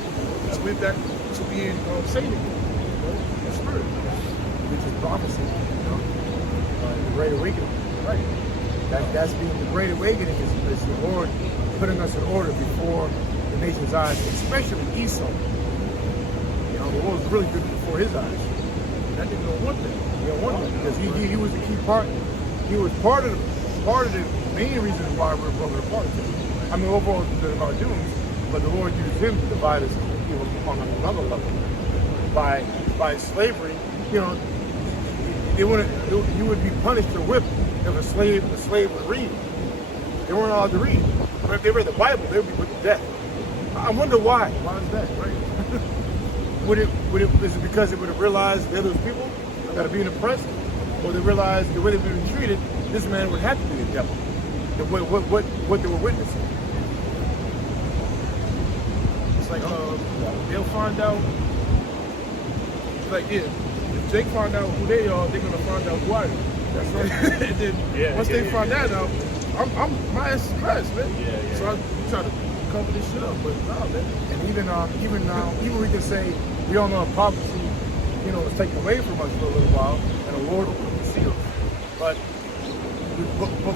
It's went back to being Satan, you know, the spirit, which is prophecy, you know, the Great Awakening. right? That's being the Great Awakening is the Lord putting us in order before the nation's eyes, especially Esau. You know, the Lord was really good before his eyes. That nigga don't want that. He don't want that because he was the key part. He was part of the main reason why we're broken apart. I mean, overall, it's about Jews, but the Lord used him to divide us even on another level. By slavery, you know, you would be punished or whipped if a slave would read. They weren't allowed to read. But if they read the Bible, they would be put to death. I wonder why. Why is that, right? Is it because they would have realized they're those people that are being oppressed, or they realized the way they've been treated, this man would have to be the devil. What they were witnessing. It's like they'll find out. Like if Jake find out who they are, they're gonna find out who I am. That's right. And then once they find that out, my ass is crashed, man. Yeah. So I try to cover this shit up, but nah, man. And even we can say we all know prophecy, you know, was taken away from us for a little while, and the Lord opened the seals. But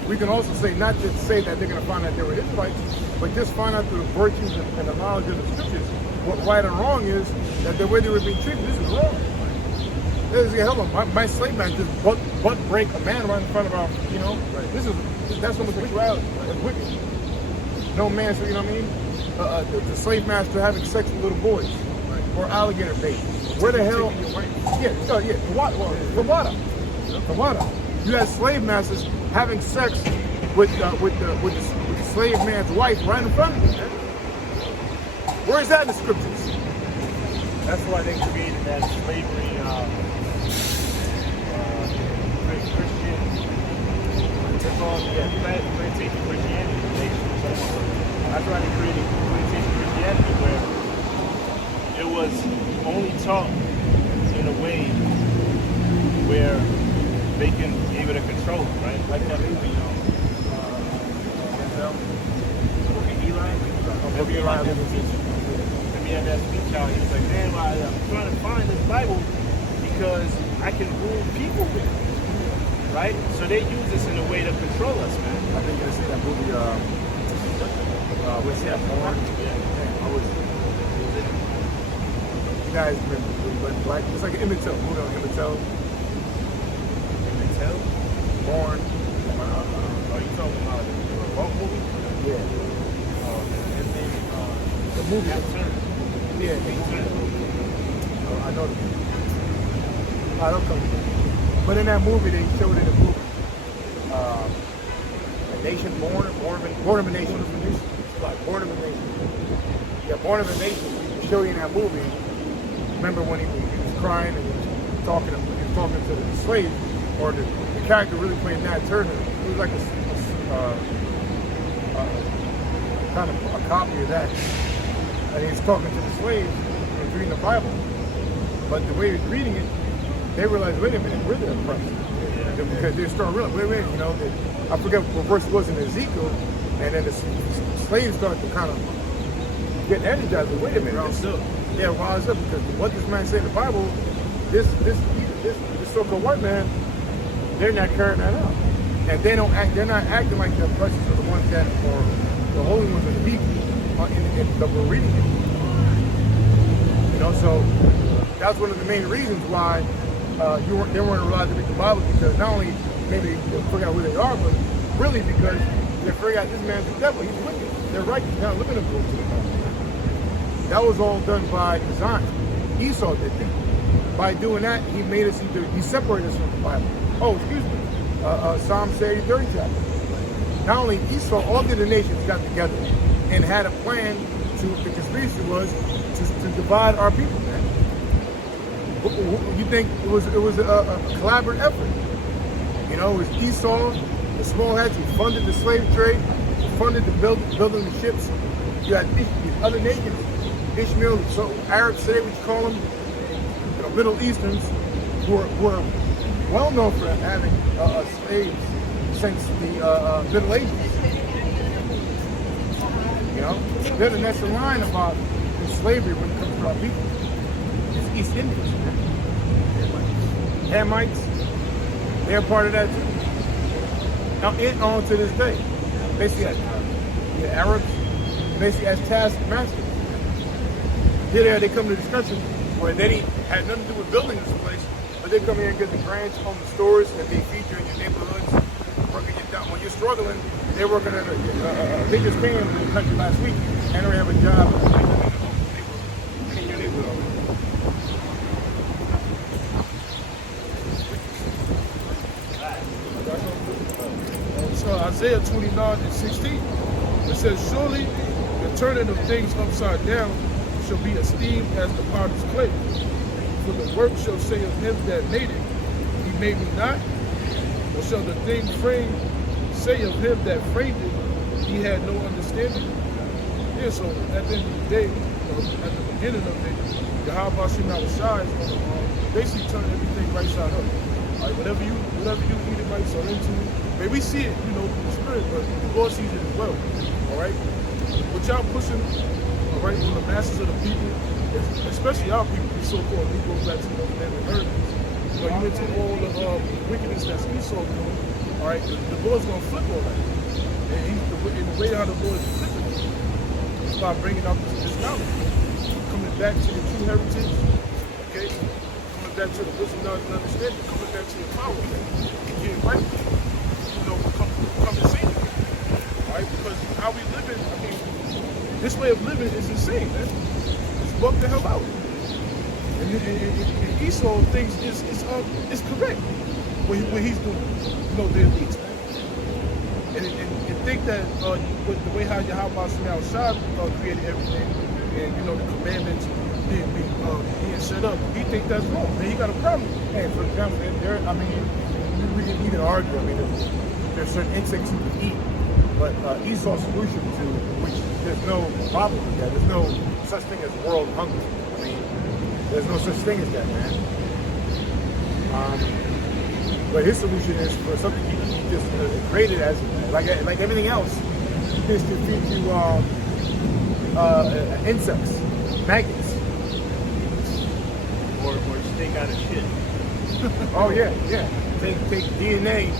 we can also say not just say that they're going to find out they were Israelites, but just find out through the virtues and the knowledge of the scriptures what right and wrong is, that the way they were being treated, this is wrong. Hell, my slave man just butt break a man right in front of our, you know. Right. That's homosexuality. That's wicked. No man, so you know what I mean? The slave master having sex with little boys, right, or alligator bait. Where the hell? Kawada. You had slave masters having sex with the slave man's wife right in front of you. Where is that in the scriptures? That's why they created that slavery Christian. It's all plantation Christianity. That's why they created plantation Christianity, where it was only taught in a way where they can be able to control it, right? Like that movie, Eli. Let me have that speech out. He was like, man, I'm trying to find this Bible because I can rule people with it, right? So they use this in a way to control us, man. I think you're gonna see that movie. What's that? Born? Yeah. You guys remember? Black? It's like an Emmett Till. Movie on Emmett Till. Born. Are you talking about the remote movie? Yeah. The movie. Yeah. I know. I don't come. But in that movie, they showed in the movie, a nation born of a nation. Born of a nation. Yeah, Born of a Nation. They show you in that movie. Remember when he was crying and he was talking to the slave, or the character really playing Nat Turner. It was like a kind of a copy of that. And he's talking to the slave and he's reading the Bible. But the way he was reading it, they realized, wait a minute, we're the oppressed. Because they start realizing, wait, you know, I forget what verse it was in Ezekiel, and then the slaves started to kind of get energized. Wait a minute. Rise up, because what this man said in the Bible, this so-called white man, they're not carrying that out. And they're not acting like the oppressors are the ones that are the holy ones of the people. that we're reading it. You know, so that's one of the main reasons why they weren't allowed to read the Bible, because not only maybe they'll figure out who they are, but really because they figure out this man's the devil, he's wicked. They're right, he's not looking to go to the Bible. That was all done by design. Esau did that. By doing that, he made us he separated us from the Bible. Oh, excuse me. Psalm 30 chapter. Not only Esau, all the other nations got together and had a plan the conspiracy was to divide our people, man. You think it was a collaborative effort? You know, it was Esau, the small hats who funded the slave trade, who funded the building the ships. You had these other nations, Ishmael, so Arabs today, we call them, you know, Middle Easterns, who were well known for having slaves since the Middle Ages. You know, they're the next in line about slavery when it comes to our people. It's East Indians, man. Hamites, they're part of that too. Now, on to this day, basically, the Arabs basically as taskmasters. Here they come to discussion where they had nothing to do with building this place, but they come here and get the grants on the stores that they feature in your neighborhoods, working it down. When you're struggling, they're working at they just came in the country last week and they have a job in your neighborhood. So Isaiah 29:16, it says, surely the turning of things upside down shall be esteemed as the potter's clay. For the work shall say of him that made it, he made me not. Or shall the thing framed say of him that framed it, he had no understanding? Yeah, so at the end of the day, at the beginning of it, Yahweh Hashem Shai is going to basically turn everything right side up. All right, whatever you eat it right side into, maybe we see it, you know, through the spirit, but the Lord sees it as well. All right, what y'all pushing, all right, on the masses of the people, especially our people, the so-called Negroes, Latinos, and Americans. You know, you into all the wickedness that's Esau doing. All right, the Lord's gonna flip all that, and the way how the Lord is flipping it is by bringing out this knowledge, coming back to your true heritage. Okay, coming back to the wisdom, knowledge, and understanding, coming back to your power, getting right. You know, come and see it. All right, because how we live it, I mean, this way of living is insane, man. It's bugged the hell out. And Esau thinks it's correct what he's doing. You know, the elites, man. And think that with the way how Yahweh Shai created everything, and you know the commandments being set up, he thinks that's wrong. Man, he got a problem. Hey, for example, we can argue. I mean, there's certain insects you can eat, but Esau's solution to which there's no problem with that. There's no such thing as world hunger. I mean, there's no such thing as that, man. But his solution is for something you just created as like everything else is to feed you insects, maggots, or steak out of shit. Oh yeah. Take DNA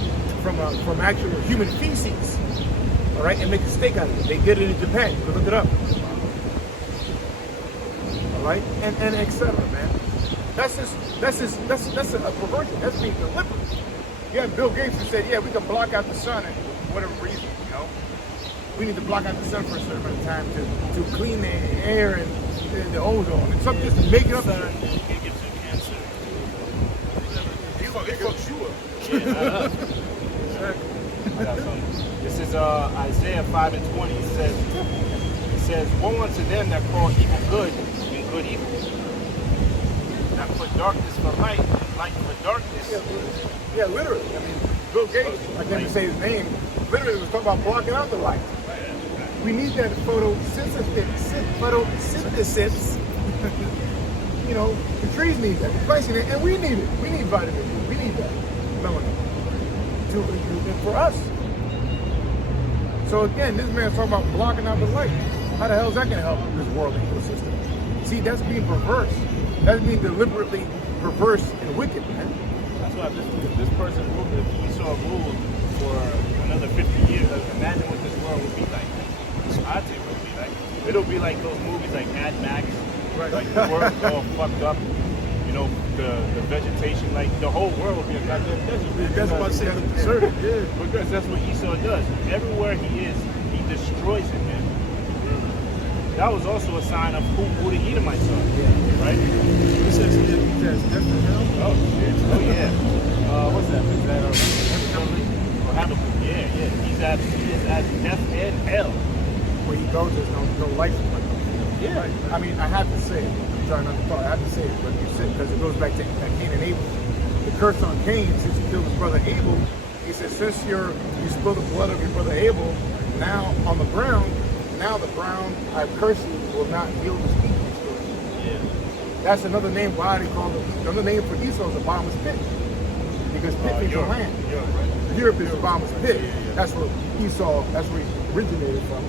from actual human feces, all right, and make a steak out of it. They did it in Japan. You can look it up. All right, and etc. Man, that's a perversion. That's being deliberate. You have Bill Gates who said, yeah, we can block out the sun and for whatever reason, you know. We need to block out the sun for a certain amount of time to clean the air and the ozone. It's something just to make it up. You can't get some cancer. It fucks you up. Yeah, exactly. I got something. This is Isaiah 5:20. It says, woe unto them that call evil good and good evil, that put darkness for light and light for darkness. Yeah, literally. I mean, Bill Gates, I can't even say his name, literally was talking about blocking out the light. We need that photosynthesis. You know, the trees need that, the plants need it, and we need it. We need vitamin D. We need that. Melanin. For us. So again, this man's talking about blocking out the light. How the hell is that going to help this world ecosystem? See, that's being perverse. That's being deliberately perverse and wicked, man. That's why if this person ruled, if Esau ruled for another 50 years, imagine what this world would be like. I think it would be like. It'll be like those movies like Mad Max, Right. like the world's all fucked up. You know, the vegetation, like the whole world will be a goddamn desert. That's why I say it's deserted. Yeah. Because that's what Esau does. Everywhere he is, he destroys it, man. That was also a sign of who the Edomites are, right? It says he has death and hell. Oh shit! Oh yeah. What's that? Is that or Habakkuk? Yeah. He is at death and hell. Where he goes, there's no life. Yeah. I mean, I have to say it. I'm trying not to talk. I have to say it, but you said because it goes back to Cain and Abel. The curse on Cain, since he killed his brother Abel, he said, since you spilled the blood of your brother Abel, now on the ground, I curse you, will not yield his feet. Yeah. That's another name why they call it. Another name for Esau is the bottomless pit, because pit means the land. Europe is the bottomless pit. That's where Esau. That's where he originated from.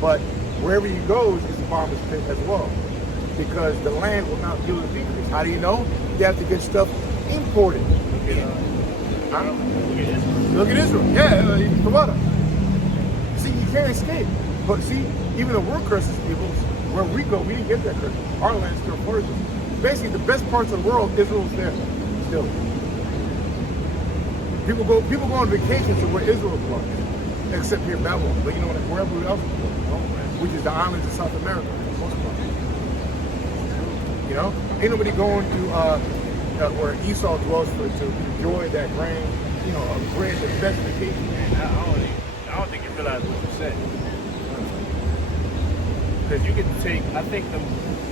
But wherever he goes is the bottomless pit as well, because the land will not yield a decrease. How do you know? You have to get stuff imported. Look at Israel. Yeah, the water. See, you can't escape. But see, even though we're curses people, where we go, we didn't get that curse. Our land's still flourishes. Basically, the best parts of the world, Israel's there still. People go on vacation to where Israel was, except here in Babylon. But you know, wherever else we go, you know, which is the islands of South America, for the most part. You know, ain't nobody going to where Esau dwells to enjoy that grand, you know, a grand the best vacation. I don't think you realize what you said. Because you can take, I think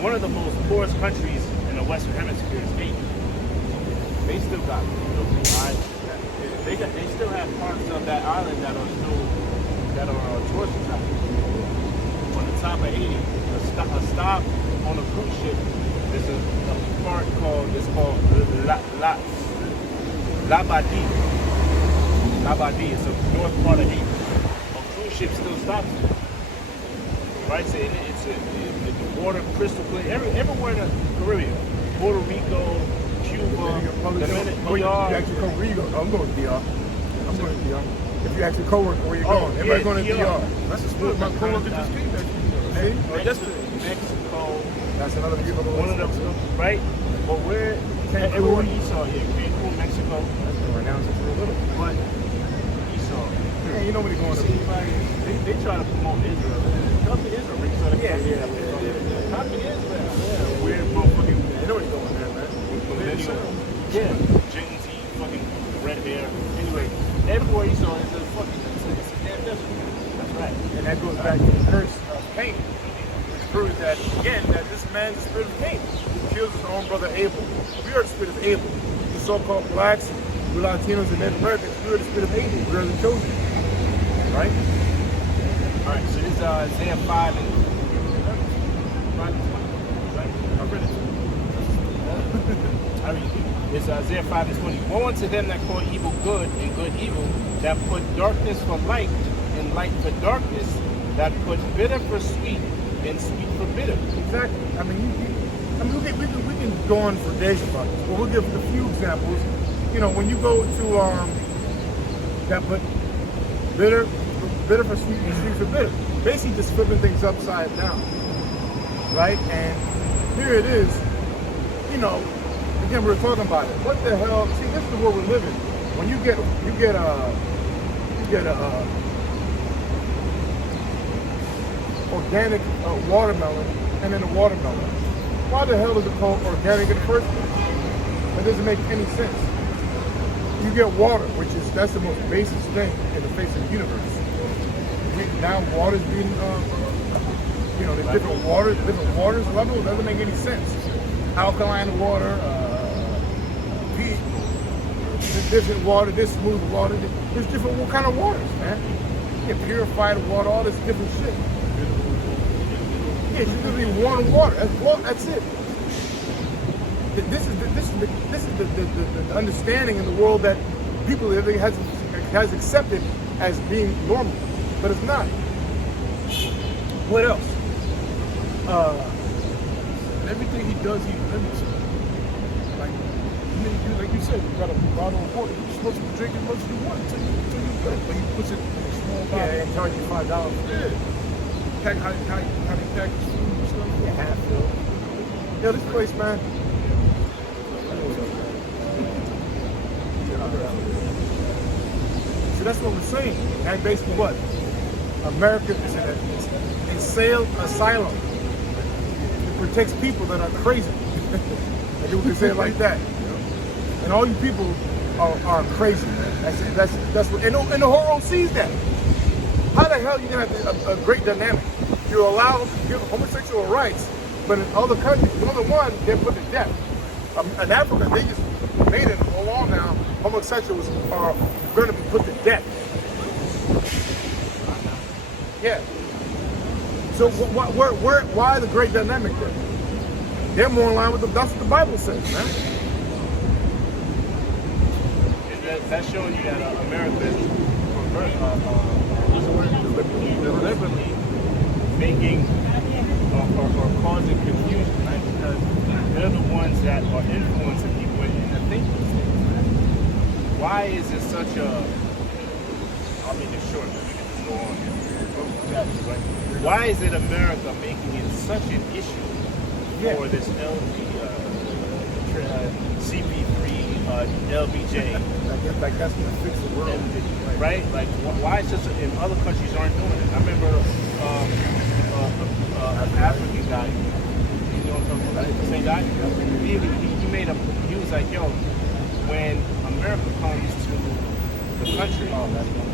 one of the most poorest countries in the Western Hemisphere is Haiti. They still got islands. They still have parts of that island that are tourist attractions. On the top of Haiti, a stop on a cruise ship. There's a part called Labadie. Labadie. It's a north part of Haiti. A cruise ship still stops there. Right, so it's the water crystal clear. Everywhere in the Caribbean, Puerto Rico, Cuba, Dominican. You actually come, where you go? I'm going to DR. I'm going to DR. If you actually co-work, where you going? Everybody going to DR. That's a split. My coworker just came back. Mexico. That's another beautiful one of them, right? But we're everywhere Esau, Cancun, Mexico. That's going to renounce it for a little. But Esau. Yeah, you know what he's going to see, like, they try to promote Israel. Come to Israel, Rick. Come to Israel. Yeah. Weird motherfucking. You know what he's going there, man. Yeah. Jeans, fucking red hair. Anyway, everywhere Esau is a fucking. It's a damn desert. That's right. And that goes back to the curse of Cain, which proves that, again, that this man's the spirit of Cain, who kills his own brother Abel. We are the spirit of Abel. The so-called blacks, we Latinos, and Native Americans, we are the spirit of Abel. We are the chosen. Right? Alright, so this is Isaiah 5 and 5 and 20, right? I read it. I mean, it's Isaiah 5 and 20. Woe unto them that call evil good and good evil, that put darkness for light and light for darkness, that put bitter for sweet and sweet for bitter. Exactly. I mean, we can go on for days about this, but we'll give a few examples. You know, when you go to that put bitter for sweet and sweet for bitter. Basically just flipping things upside down. Right? And here it is, you know, again, we're talking about it. What the hell? See, this is the world we're living. When you get organic watermelon and then a watermelon. Why the hell is it called organic in the first place? That doesn't make any sense. You get water, that's the most basic thing in the face of the universe. Now water's being, there's different waters level. It doesn't make any sense. Alkaline water, different water, this smooth water. There's different kind of waters, man. You get purified water, all this different shit. Yeah, it's just be warm water. That's it. This is the understanding in the world that people has accepted as being normal, but it's not. What else? Everything he does, he limits it. Like you said, you got a bottle of water. You're supposed to drink as much as you want until you drink. But he puts it in a small bottle. Yeah, and charge you $5. Yeah. how they package food and stuff. Yeah, Hatfield. Yo, this place, man. So that's what we're saying. That's basically what? America is an insane asylum. It protects people that are crazy. I think we can say it like that. And all you people are crazy, man. That's what, and the whole world sees that. How the hell are you gonna have a great dynamic? You're allowed to give homosexual rights, but in other countries, another one, they're put to death. In Africa, they just made it a law now. Homosexuals are going to be put to death. Yeah. So why the great dynamic there? They're more in line with that's what the Bible says, man. That's showing you that America is deliberately making or causing confusion, right? Because they're the ones that are influencing people into thinking these things, right? Why is it such a? I'll make it short. We can go on. Right? Why is it America making it such an issue for this CP3 LBJ? Like that's gonna fix the world, right? Like why is just in other countries aren't doing it? I remember an African guy. You know what I'm talking about? The same guy. He made he was like, yo, when America comes to the country,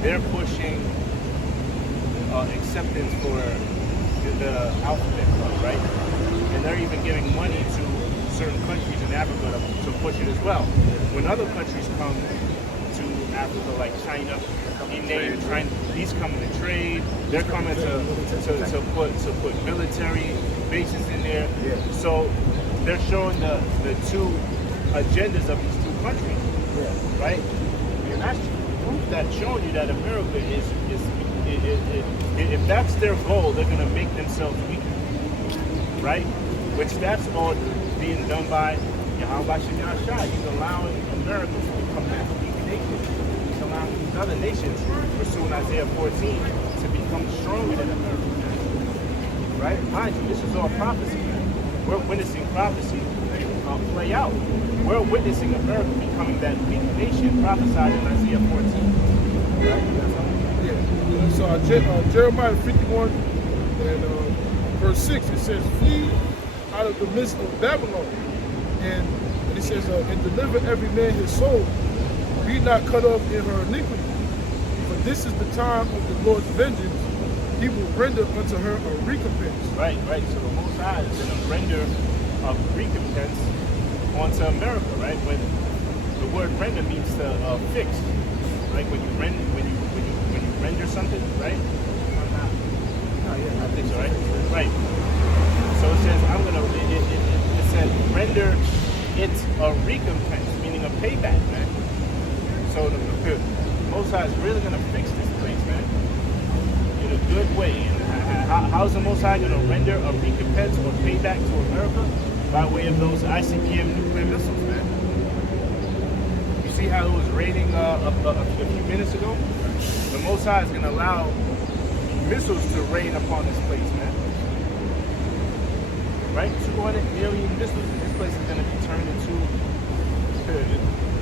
they're pushing acceptance for the alphabet club, right? And they're even giving money to certain countries in Africa to push it as well. When other countries come to Africa, like China, he named China. He's coming to trade. They're coming to put military bases in there. So they're showing the two agendas of these two countries, right? And that's proof that showing you that America is if that's their goal, they're gonna make themselves weaker, right? Which that's all being done by Yahweh Shai. He's allowing America to become that weak nation. He's allowing these other nations, pursuing Isaiah 14, to become stronger than America. Right? Mind you, this is all prophecy. We're witnessing prophecy play out. We're witnessing America becoming that weak nation prophesied in Isaiah 14. Right? So Jeremiah 51 and verse 6, it says, flee out of the midst of Babylon. And it says, and deliver every man his soul. Be not cut off in her iniquity. For this is the time of the Lord's vengeance. He will render unto her a recompense. Right. So the Most High is going to render a recompense onto America, right? When the word render means to fix. Like when you render something, right? I think so, right? Right. So it says it says render it a recompense, meaning a payback, man. So the Most High is really gonna fix this place, man, in a good way. And how is the Most High gonna render a recompense or payback to America? By way of those ICBM nuclear missiles, man. You see how it was raining a few minutes ago? The Most High is going to allow missiles to rain upon this place, man. Right? 200 million missiles. And this place is going to be turned into...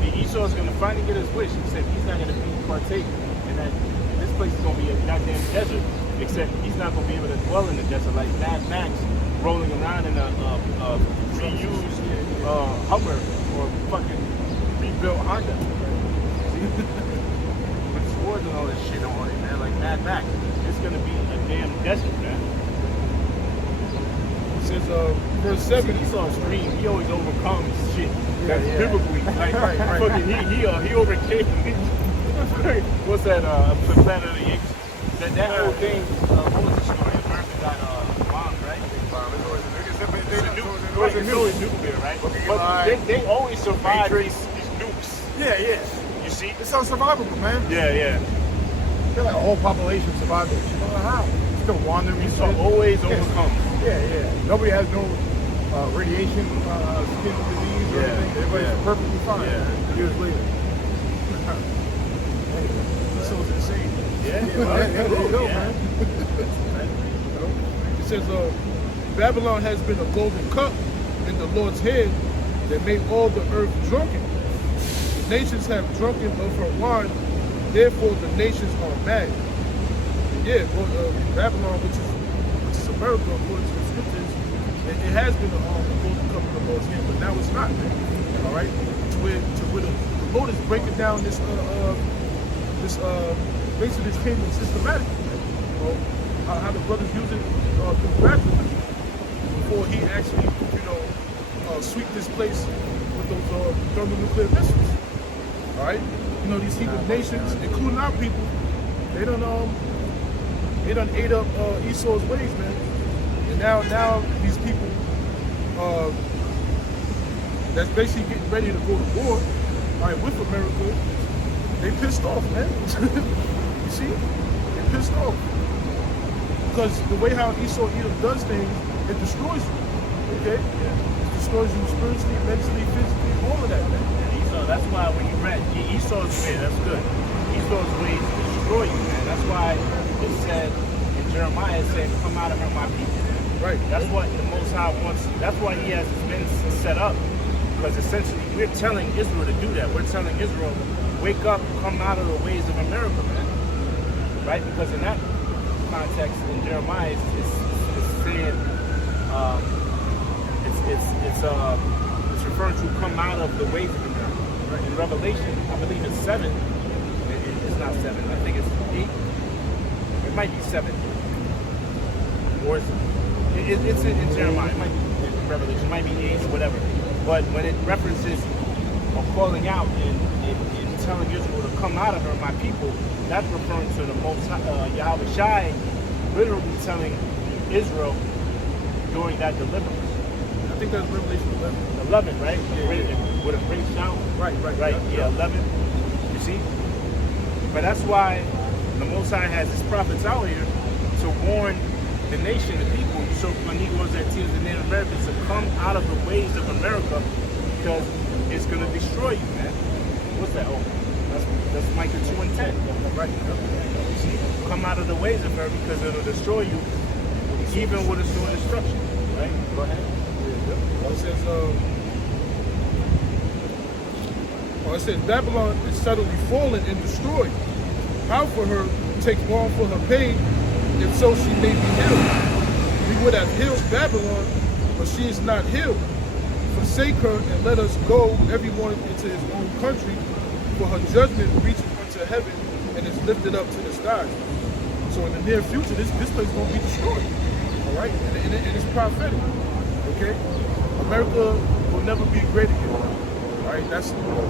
The Esau is going to finally get his wish, except he's not going to partake in that. This place is going to be a goddamn desert, except he's not going to be able to dwell in the desert like Mad Max rolling around in a reused Hummer or fucking rebuilt Honda. With swords and all this shit on it, man, like Mad Max. It's gonna be a damn desert, man. It says, verse 7. He saw scream. He always overcomes shit. That's biblically. Like, right. Fucking, he overcame. What's that? Planet of the Apes. That whole thing. What was the story? America got bombed, right? It was always nuclear, right? But they always survive these nukes. Yeah. You see? It's unsurvivable, man. Yeah. Feel like a whole population survived it. You don't know how. Still wandering. It's always overcome. Yeah. Nobody has no radiation, skin disease or anything. Everybody's perfectly fine years later. Anyway, so it's insane. Yeah. There you go, Yeah. man. says, Babylon has been a golden cup in the Lord's hand that made all the earth drunken. The nations have drunken of her wine, therefore the nations are mad. And yeah, well, Babylon, which is America, according to the scriptures, it has been a golden cup in the Lord's hand, but now it's not, man. All right, to where the Lord is breaking down this basically this kingdom systematically. How the brothers use it through gradually before he actually, sweep this place with those thermonuclear missiles. All right, these heathen nations, including our people, they done ate up Esau's ways, man. And now these people that's basically getting ready to go to war, all right, with America, they pissed off, man. You see, they pissed off because the way how Esau Edom does things, it destroys you. Okay, it destroys you spiritually, mentally, physically, all of that, man. Esau, that's why when you read Esau's way, that's good. Esau's ways destroy you, man. That's why it said in Jeremiah, it said, "Come out of her, my people." Right. That's what the Most High wants. That's why He has His men set up. Because essentially, we're telling Israel to do that. We're telling Israel, wake up, come out of the ways of America, man. Right? Because in that context, in Jeremiah, it's saying, it's referring to come out of the ways of America. Right? In Revelation, I believe it's 7. It's not 7. I think it's 8. It might be 7. Or it's in Jeremiah. It might be in Revelation. It might be 8 or whatever. But when it references or calling out and telling Israel to come out of her, my people, that's referring to the Most Yahweh Shai literally telling Israel during that deliverance. I think that's Revelation 11. 11, right? Yeah. With a great shout. Right. Yeah, 11. You see? But that's why the Most High has his prophets out here to warn the nation, the people, so for Negroes, Latinos, and Native Americans to come out of the ways of America because it's going to destroy you, man. What's that? Oh, that's Micah 2 and 10. Right. You see? Come out of the ways of her because it'll destroy you, even with its doing destruction. Right? Go ahead. It says Babylon is suddenly fallen and destroyed. How for her take long for her pain, if so she may be healed. We would have healed Babylon, but she is not healed. Forsake her and let us go, everyone into his own country, for her judgment reaches unto heaven and is lifted up to the skies. So in the near future, this place is going to be destroyed. All right? And it's prophetic. Okay? America will never be great again. All right? That's what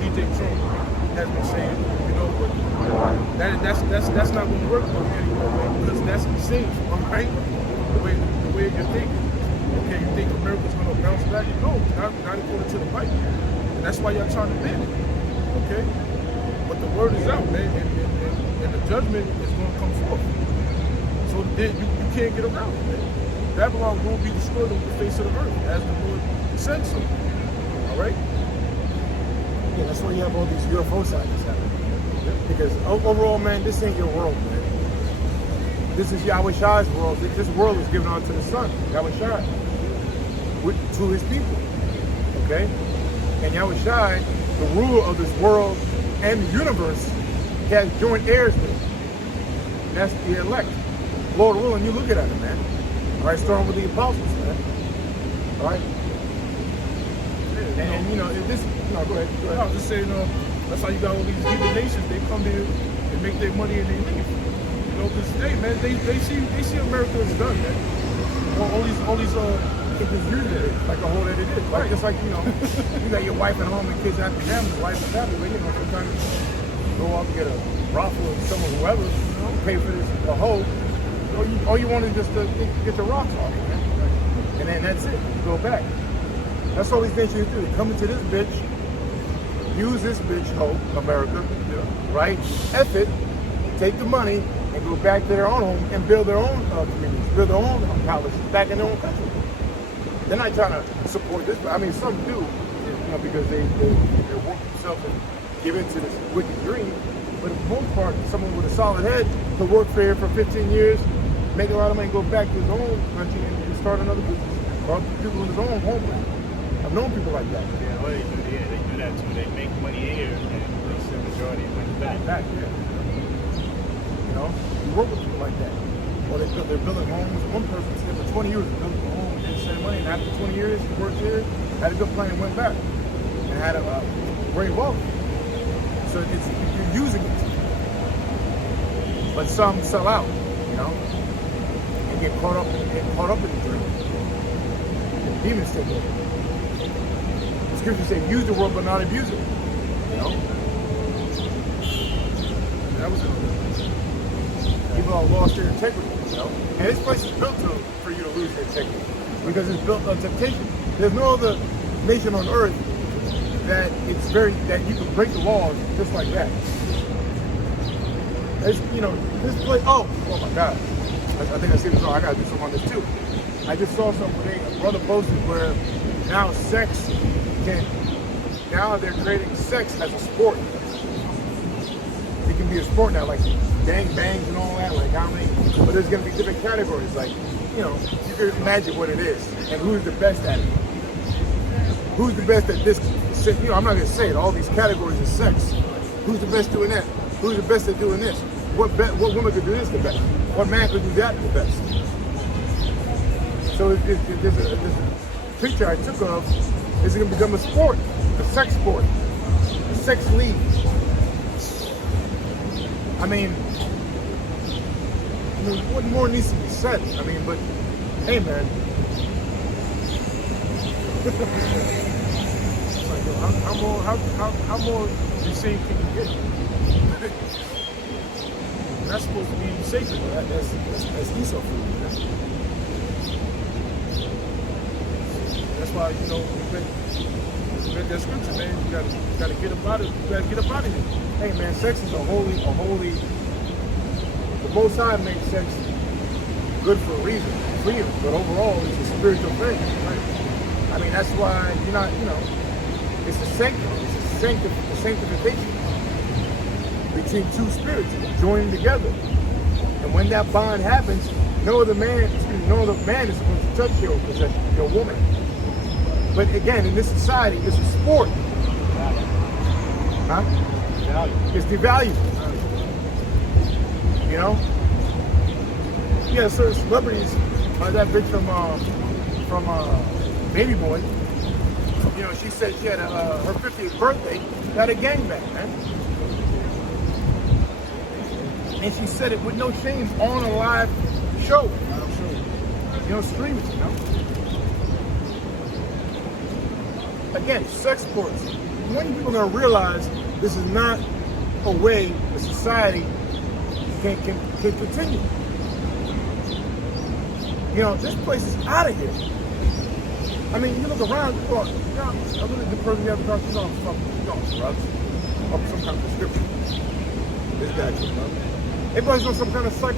DJ Trump has been saying. But that's not going to work for me anymore, man, because that's insane. All right? The way you're thinking. Okay, you think America's going to bounce back? No, not according to the Bible. And that's why y'all trying to ban it. Okay? But the word is out, man, and the judgment is going to come forth. So you can't get around it, man. Babylon will be destroyed on the face of the earth, as the Lord said so. All right? Yeah, that's why you have all these UFO sightings happening. Because overall, man, this ain't your world, man. This is Yahweh Shai's world. This world is given unto the Son, Yahweh Shai, to his people. Okay? And Yahweh Shai, the ruler of this world and the universe, has joint heirs with him. That's the elect. Lord willing, you look at it, man. All right, starting with the apostles, man. All right? And if this, go ahead. I was just saying, that's how you got all these heathen nations. They come here and make their money and they leave. Because hey, man, they see America is done, man. All these like a whole that it is. Like, just like, you got your wife at home and kids after them, the wife and family, but sometimes you go off and get a brothel or someone, whoever, pay for this, a hoe. All you want is just to get your rocks off, man. And then that's it. You go back. That's all these nations do. They come into this bitch, use this bitch, hoe, America, right? F it, take the money, and go back to their own home and build their own communities, build their own palaces back in their own country. They're not trying to support this, but I mean, some do, because they work themselves and give into this wicked dream. But for the most part, someone with a solid head could work for here for 15 years, make a lot of money, go back to his own country and start another business. Or people in his own homeland. I've known people like that. Yeah, well, they do that too. They make money here and they send the majority of money back. Yeah. You know, you work with people like that. Or they're building homes. One person stayed for 20 years building a home and didn't send money. And after 20 years, he worked here, had a good plan and went back. And had a great wealth. So you're using it. But some sell out, you know, and get caught up in the dream. And demons take over. The scriptures say, use the word but not abuse it. You know? That was it. People have lost their integrity, you know? And this place is built for you to lose your integrity. Because it's built on temptation. There's no other nation on earth that you can break the laws just like that. It's, you know, this place, oh my God. I think I see this wrong. I gotta do something on this too. I just saw something where a brother posted where now now they're creating sex as a sport. It can be a sport now, like gang bangs and all that, like how many, but there's gonna be different categories, like, you know, you can imagine what it is and who's the best at it. Who's the best at this, you know, I'm not gonna say it, all these categories of sex. Who's the best doing that? Who's the best at doing this? What woman could do this the best? What man could do that the best? So there's a picture I took of, is it going to become a sport, a sex sport, a sex league. I mean, what more needs to be said? I mean, but hey, man. It's like, yo, how more insane can you get? That's supposed to be sacred. That's Esau food. That's why, you know, read that scripture, man. You gotta get up out of it. You gotta get up out of here. Hey, man, sex is a holy. The Most High makes sex good for a reason, freedom. But overall, it's a spiritual thing. Right? I mean, that's why you're not, you know, it's the sanctification between two spirits joining together. And when that bond happens, no other man is supposed to touch your possession, your woman. But again, in this society, it's a sport. Huh? It's devalued. You know? Yeah, certain celebrities, that bitch from Baby Boy, you know, she said she had her 50th birthday, had a gangbang, man. And she said it with no shame on a live show. You know, streaming, you know? Again, sex sports. When people are going to realize this is not a way the society can continue? You know, this place is out of here. I mean, you look around, you know, I look at the person you have to talk to, drugs, or some kind of prescription. This guy took up. Everybody's on some kind of how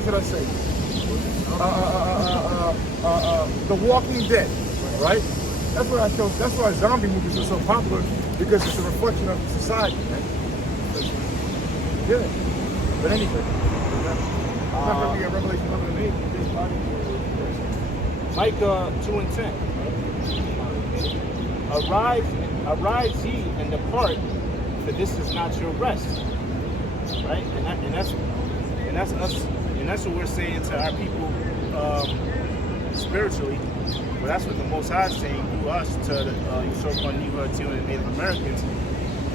should I say? The Walking Dead, right? That's why zombie movies are so popular, because it's a reflection of society, man. Yeah. But anyway, not forget Revelation 11:8. Micah 2:10. Arise ye and depart, for this is not your rest. Right? And that's us, and that's what we're saying to our people spiritually. But that's what the Most High is saying through us to the so-called Negro, Latino, and Native Americans.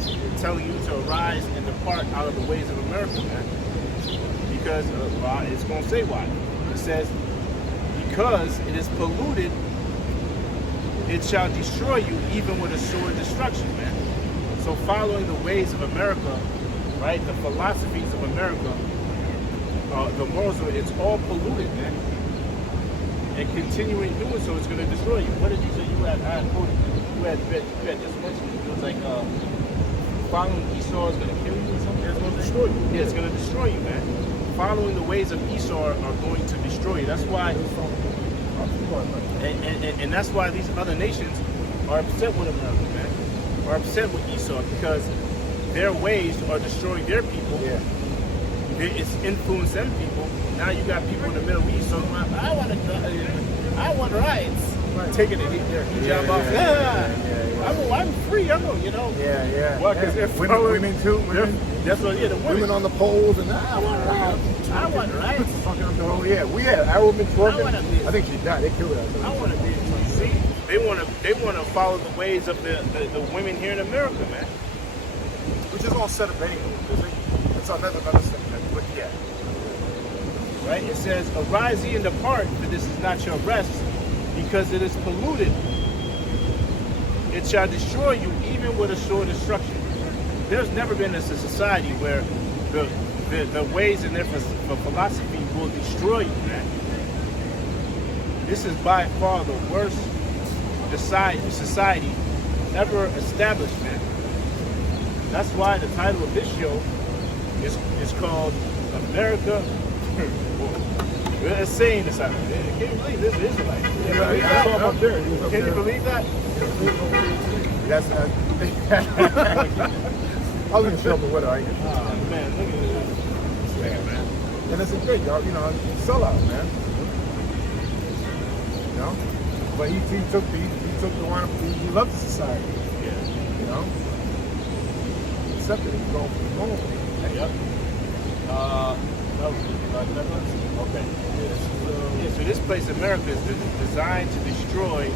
They're telling you to arise and depart out of the ways of America, man. Because it's going to say why. It says, because it is polluted, it shall destroy you, even with a sword destruction, man. So following the ways of America, right, the philosophies of America, the morals of it, it's all polluted, man. And continuing doing so, it's going to destroy you. What did you say you had? I had quoted. You had just mentioned it. It was like following Esau is going to kill you or something. It's going to destroy you. Yeah, it's going to destroy you, man. Following the ways of Esau are going to destroy you. That's why, and that's why these other nations are upset with America, man. Are upset with Esau, because their ways are destroying their people. Yeah. it's influenced them people. Now you got people in the Middle East talking about, I want rights. Right. Taking their hijab off. I'm free. You know. Yeah. Well, because they're women too. That's what. Yeah, the Women on the poles and I want rights. I want rights. Fucking up the whole. Yeah, we had our women twerking. I think she died. They killed her. I want to be. See, they want to follow the ways of the women here in America, man. Which is all set up anyway. It's another step. But yeah. Right? It says, "Arise ye and depart, for this is not your rest, because it is polluted. It shall destroy you, even with a sure destruction." There's never been a society where the ways in their philosophy will destroy you, man. This is by far the worst society ever established, man. That's why the title of this show is called America. We're saying this out there. Can you believe this is Israelite? Can you believe that? That's I was gonna show up the weather. Oh man, look at this. Yeah, man. And it's a great, y'all. You know, sellout, man. You know, but he took the one. He loved the society. Yeah. You know, accepted it. He's going. Yep. Okay. Yeah, so this place, America, is designed to destroy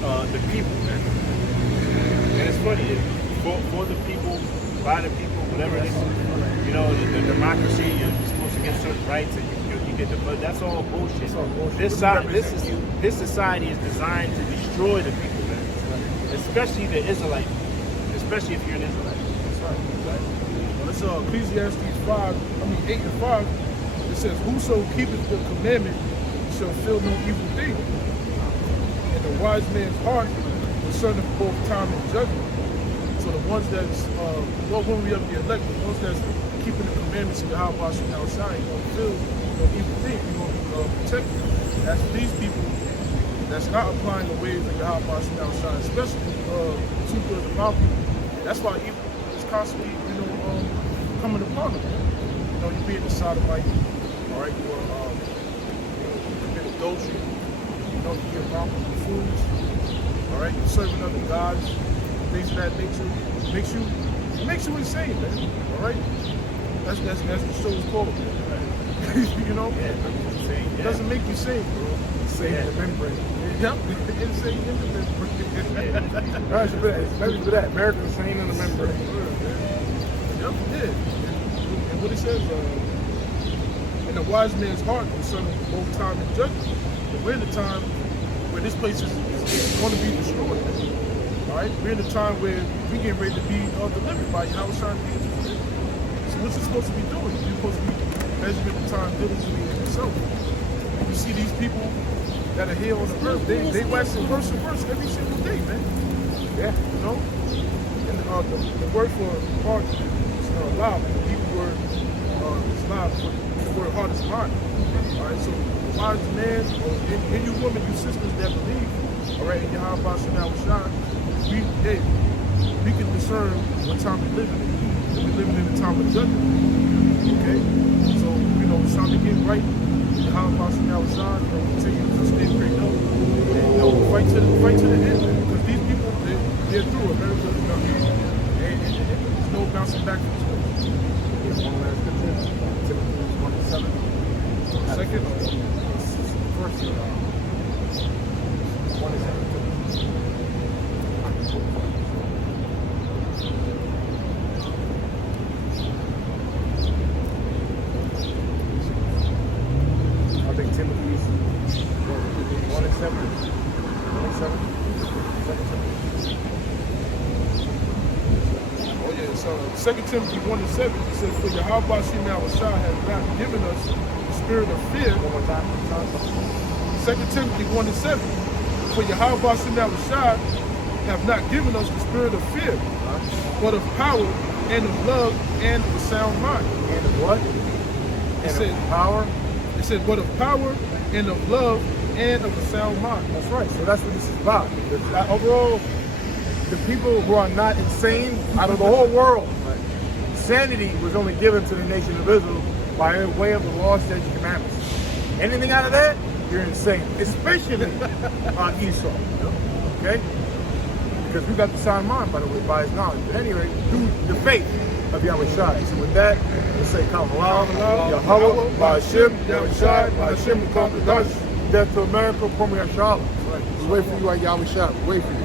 the people, man. And it's funny, for the people, by the people, whatever it is, you know, the democracy, you're supposed to get certain rights and you get the, but that's all bullshit. This society is designed to destroy the people, man. Especially the Israelite, especially if you're an Israelite. That's right. Well, it's Ecclesiastes 8 and 5. It says, "Whoso keepeth the commandment shall feel no evil thing. And the wise man's heart discerneth both time and judgment." So the ones that's, when we have the elect, the ones that's keeping the commandments of the Yahweh Shemel Shai, you're going to feel no evil thing. You're going to be protected. That's for these people that's not applying the ways of Yahweh Shemel Shai, especially 2/3 of our people. That's why evil is constantly, coming upon them. You know, you being a sodomite, all right, you commit adultery, you know, you get wrong with fools, all right, you're serving other gods, things of that nature. It makes you insane, man. All right, that's what the show is called. You know, it doesn't make you sane, bro. Insane in the membrane. Yep, insane in the membrane. Right, especially for that. America's insane in the membrane. Yep, yeah. And what it says, and the wise man's heart concerning both time and judgment. And we're in the time where this place is going to be destroyed. All right, we're in the time where we're getting ready to be delivered by Yahweh Shai. So what you're supposed to be doing? You're supposed to be measuring the time diligently in yourself. You see these people that are here on the earth, they waxing worse and worse every single day, man. Yeah. You know? And the word for heart is loud. The Hebrew word is loud, but the word heart is mind. All right, so the wise man, and you women, you sisters that believe, all right, in Yahweh Shemel Shai, we can discern what time we're living in. And we're living in a time of judgment. Okay? So, it's time to get right. Yahweh Shemel Shai, continue to stay prayed up. And, fight to the end, man. Because these people, they're through. America is done. And there's no bouncing back from this. One last scripture. Timothy 1:7. Second, First, 1:7. I think Timothy's 1:7. 1:7. oh yeah, so 2 Timothy 1:7, it says, "For Yahweh Shemel Shai has not given us the spirit of fear." One more time. 2 Timothy 1:7, "For Yahweh Shemel Shai have not given us the spirit of fear, but of power and of love and of a sound mind." And of what? It And says, of power. it says, "But of power and of love and of a sound mind." That's right. So that's what this is about. Overall, the people who are not insane out of the whole world. Sanity was only given to the nation of Israel by way of the law, statutes, and commandments. Anything out of that, you're insane, especially Esau. Okay? Because we got the sound mind, by the way, by his knowledge. But anyway, through the faith of Yahweh Shai. So with that, we'll say, Kal Halal, Yahweh, Ba'Hashem, Yahweh Shai, Ba'Hashem, Death to America, Kwame Asylum. We wait for you at Yahweh Shai. We wait for you.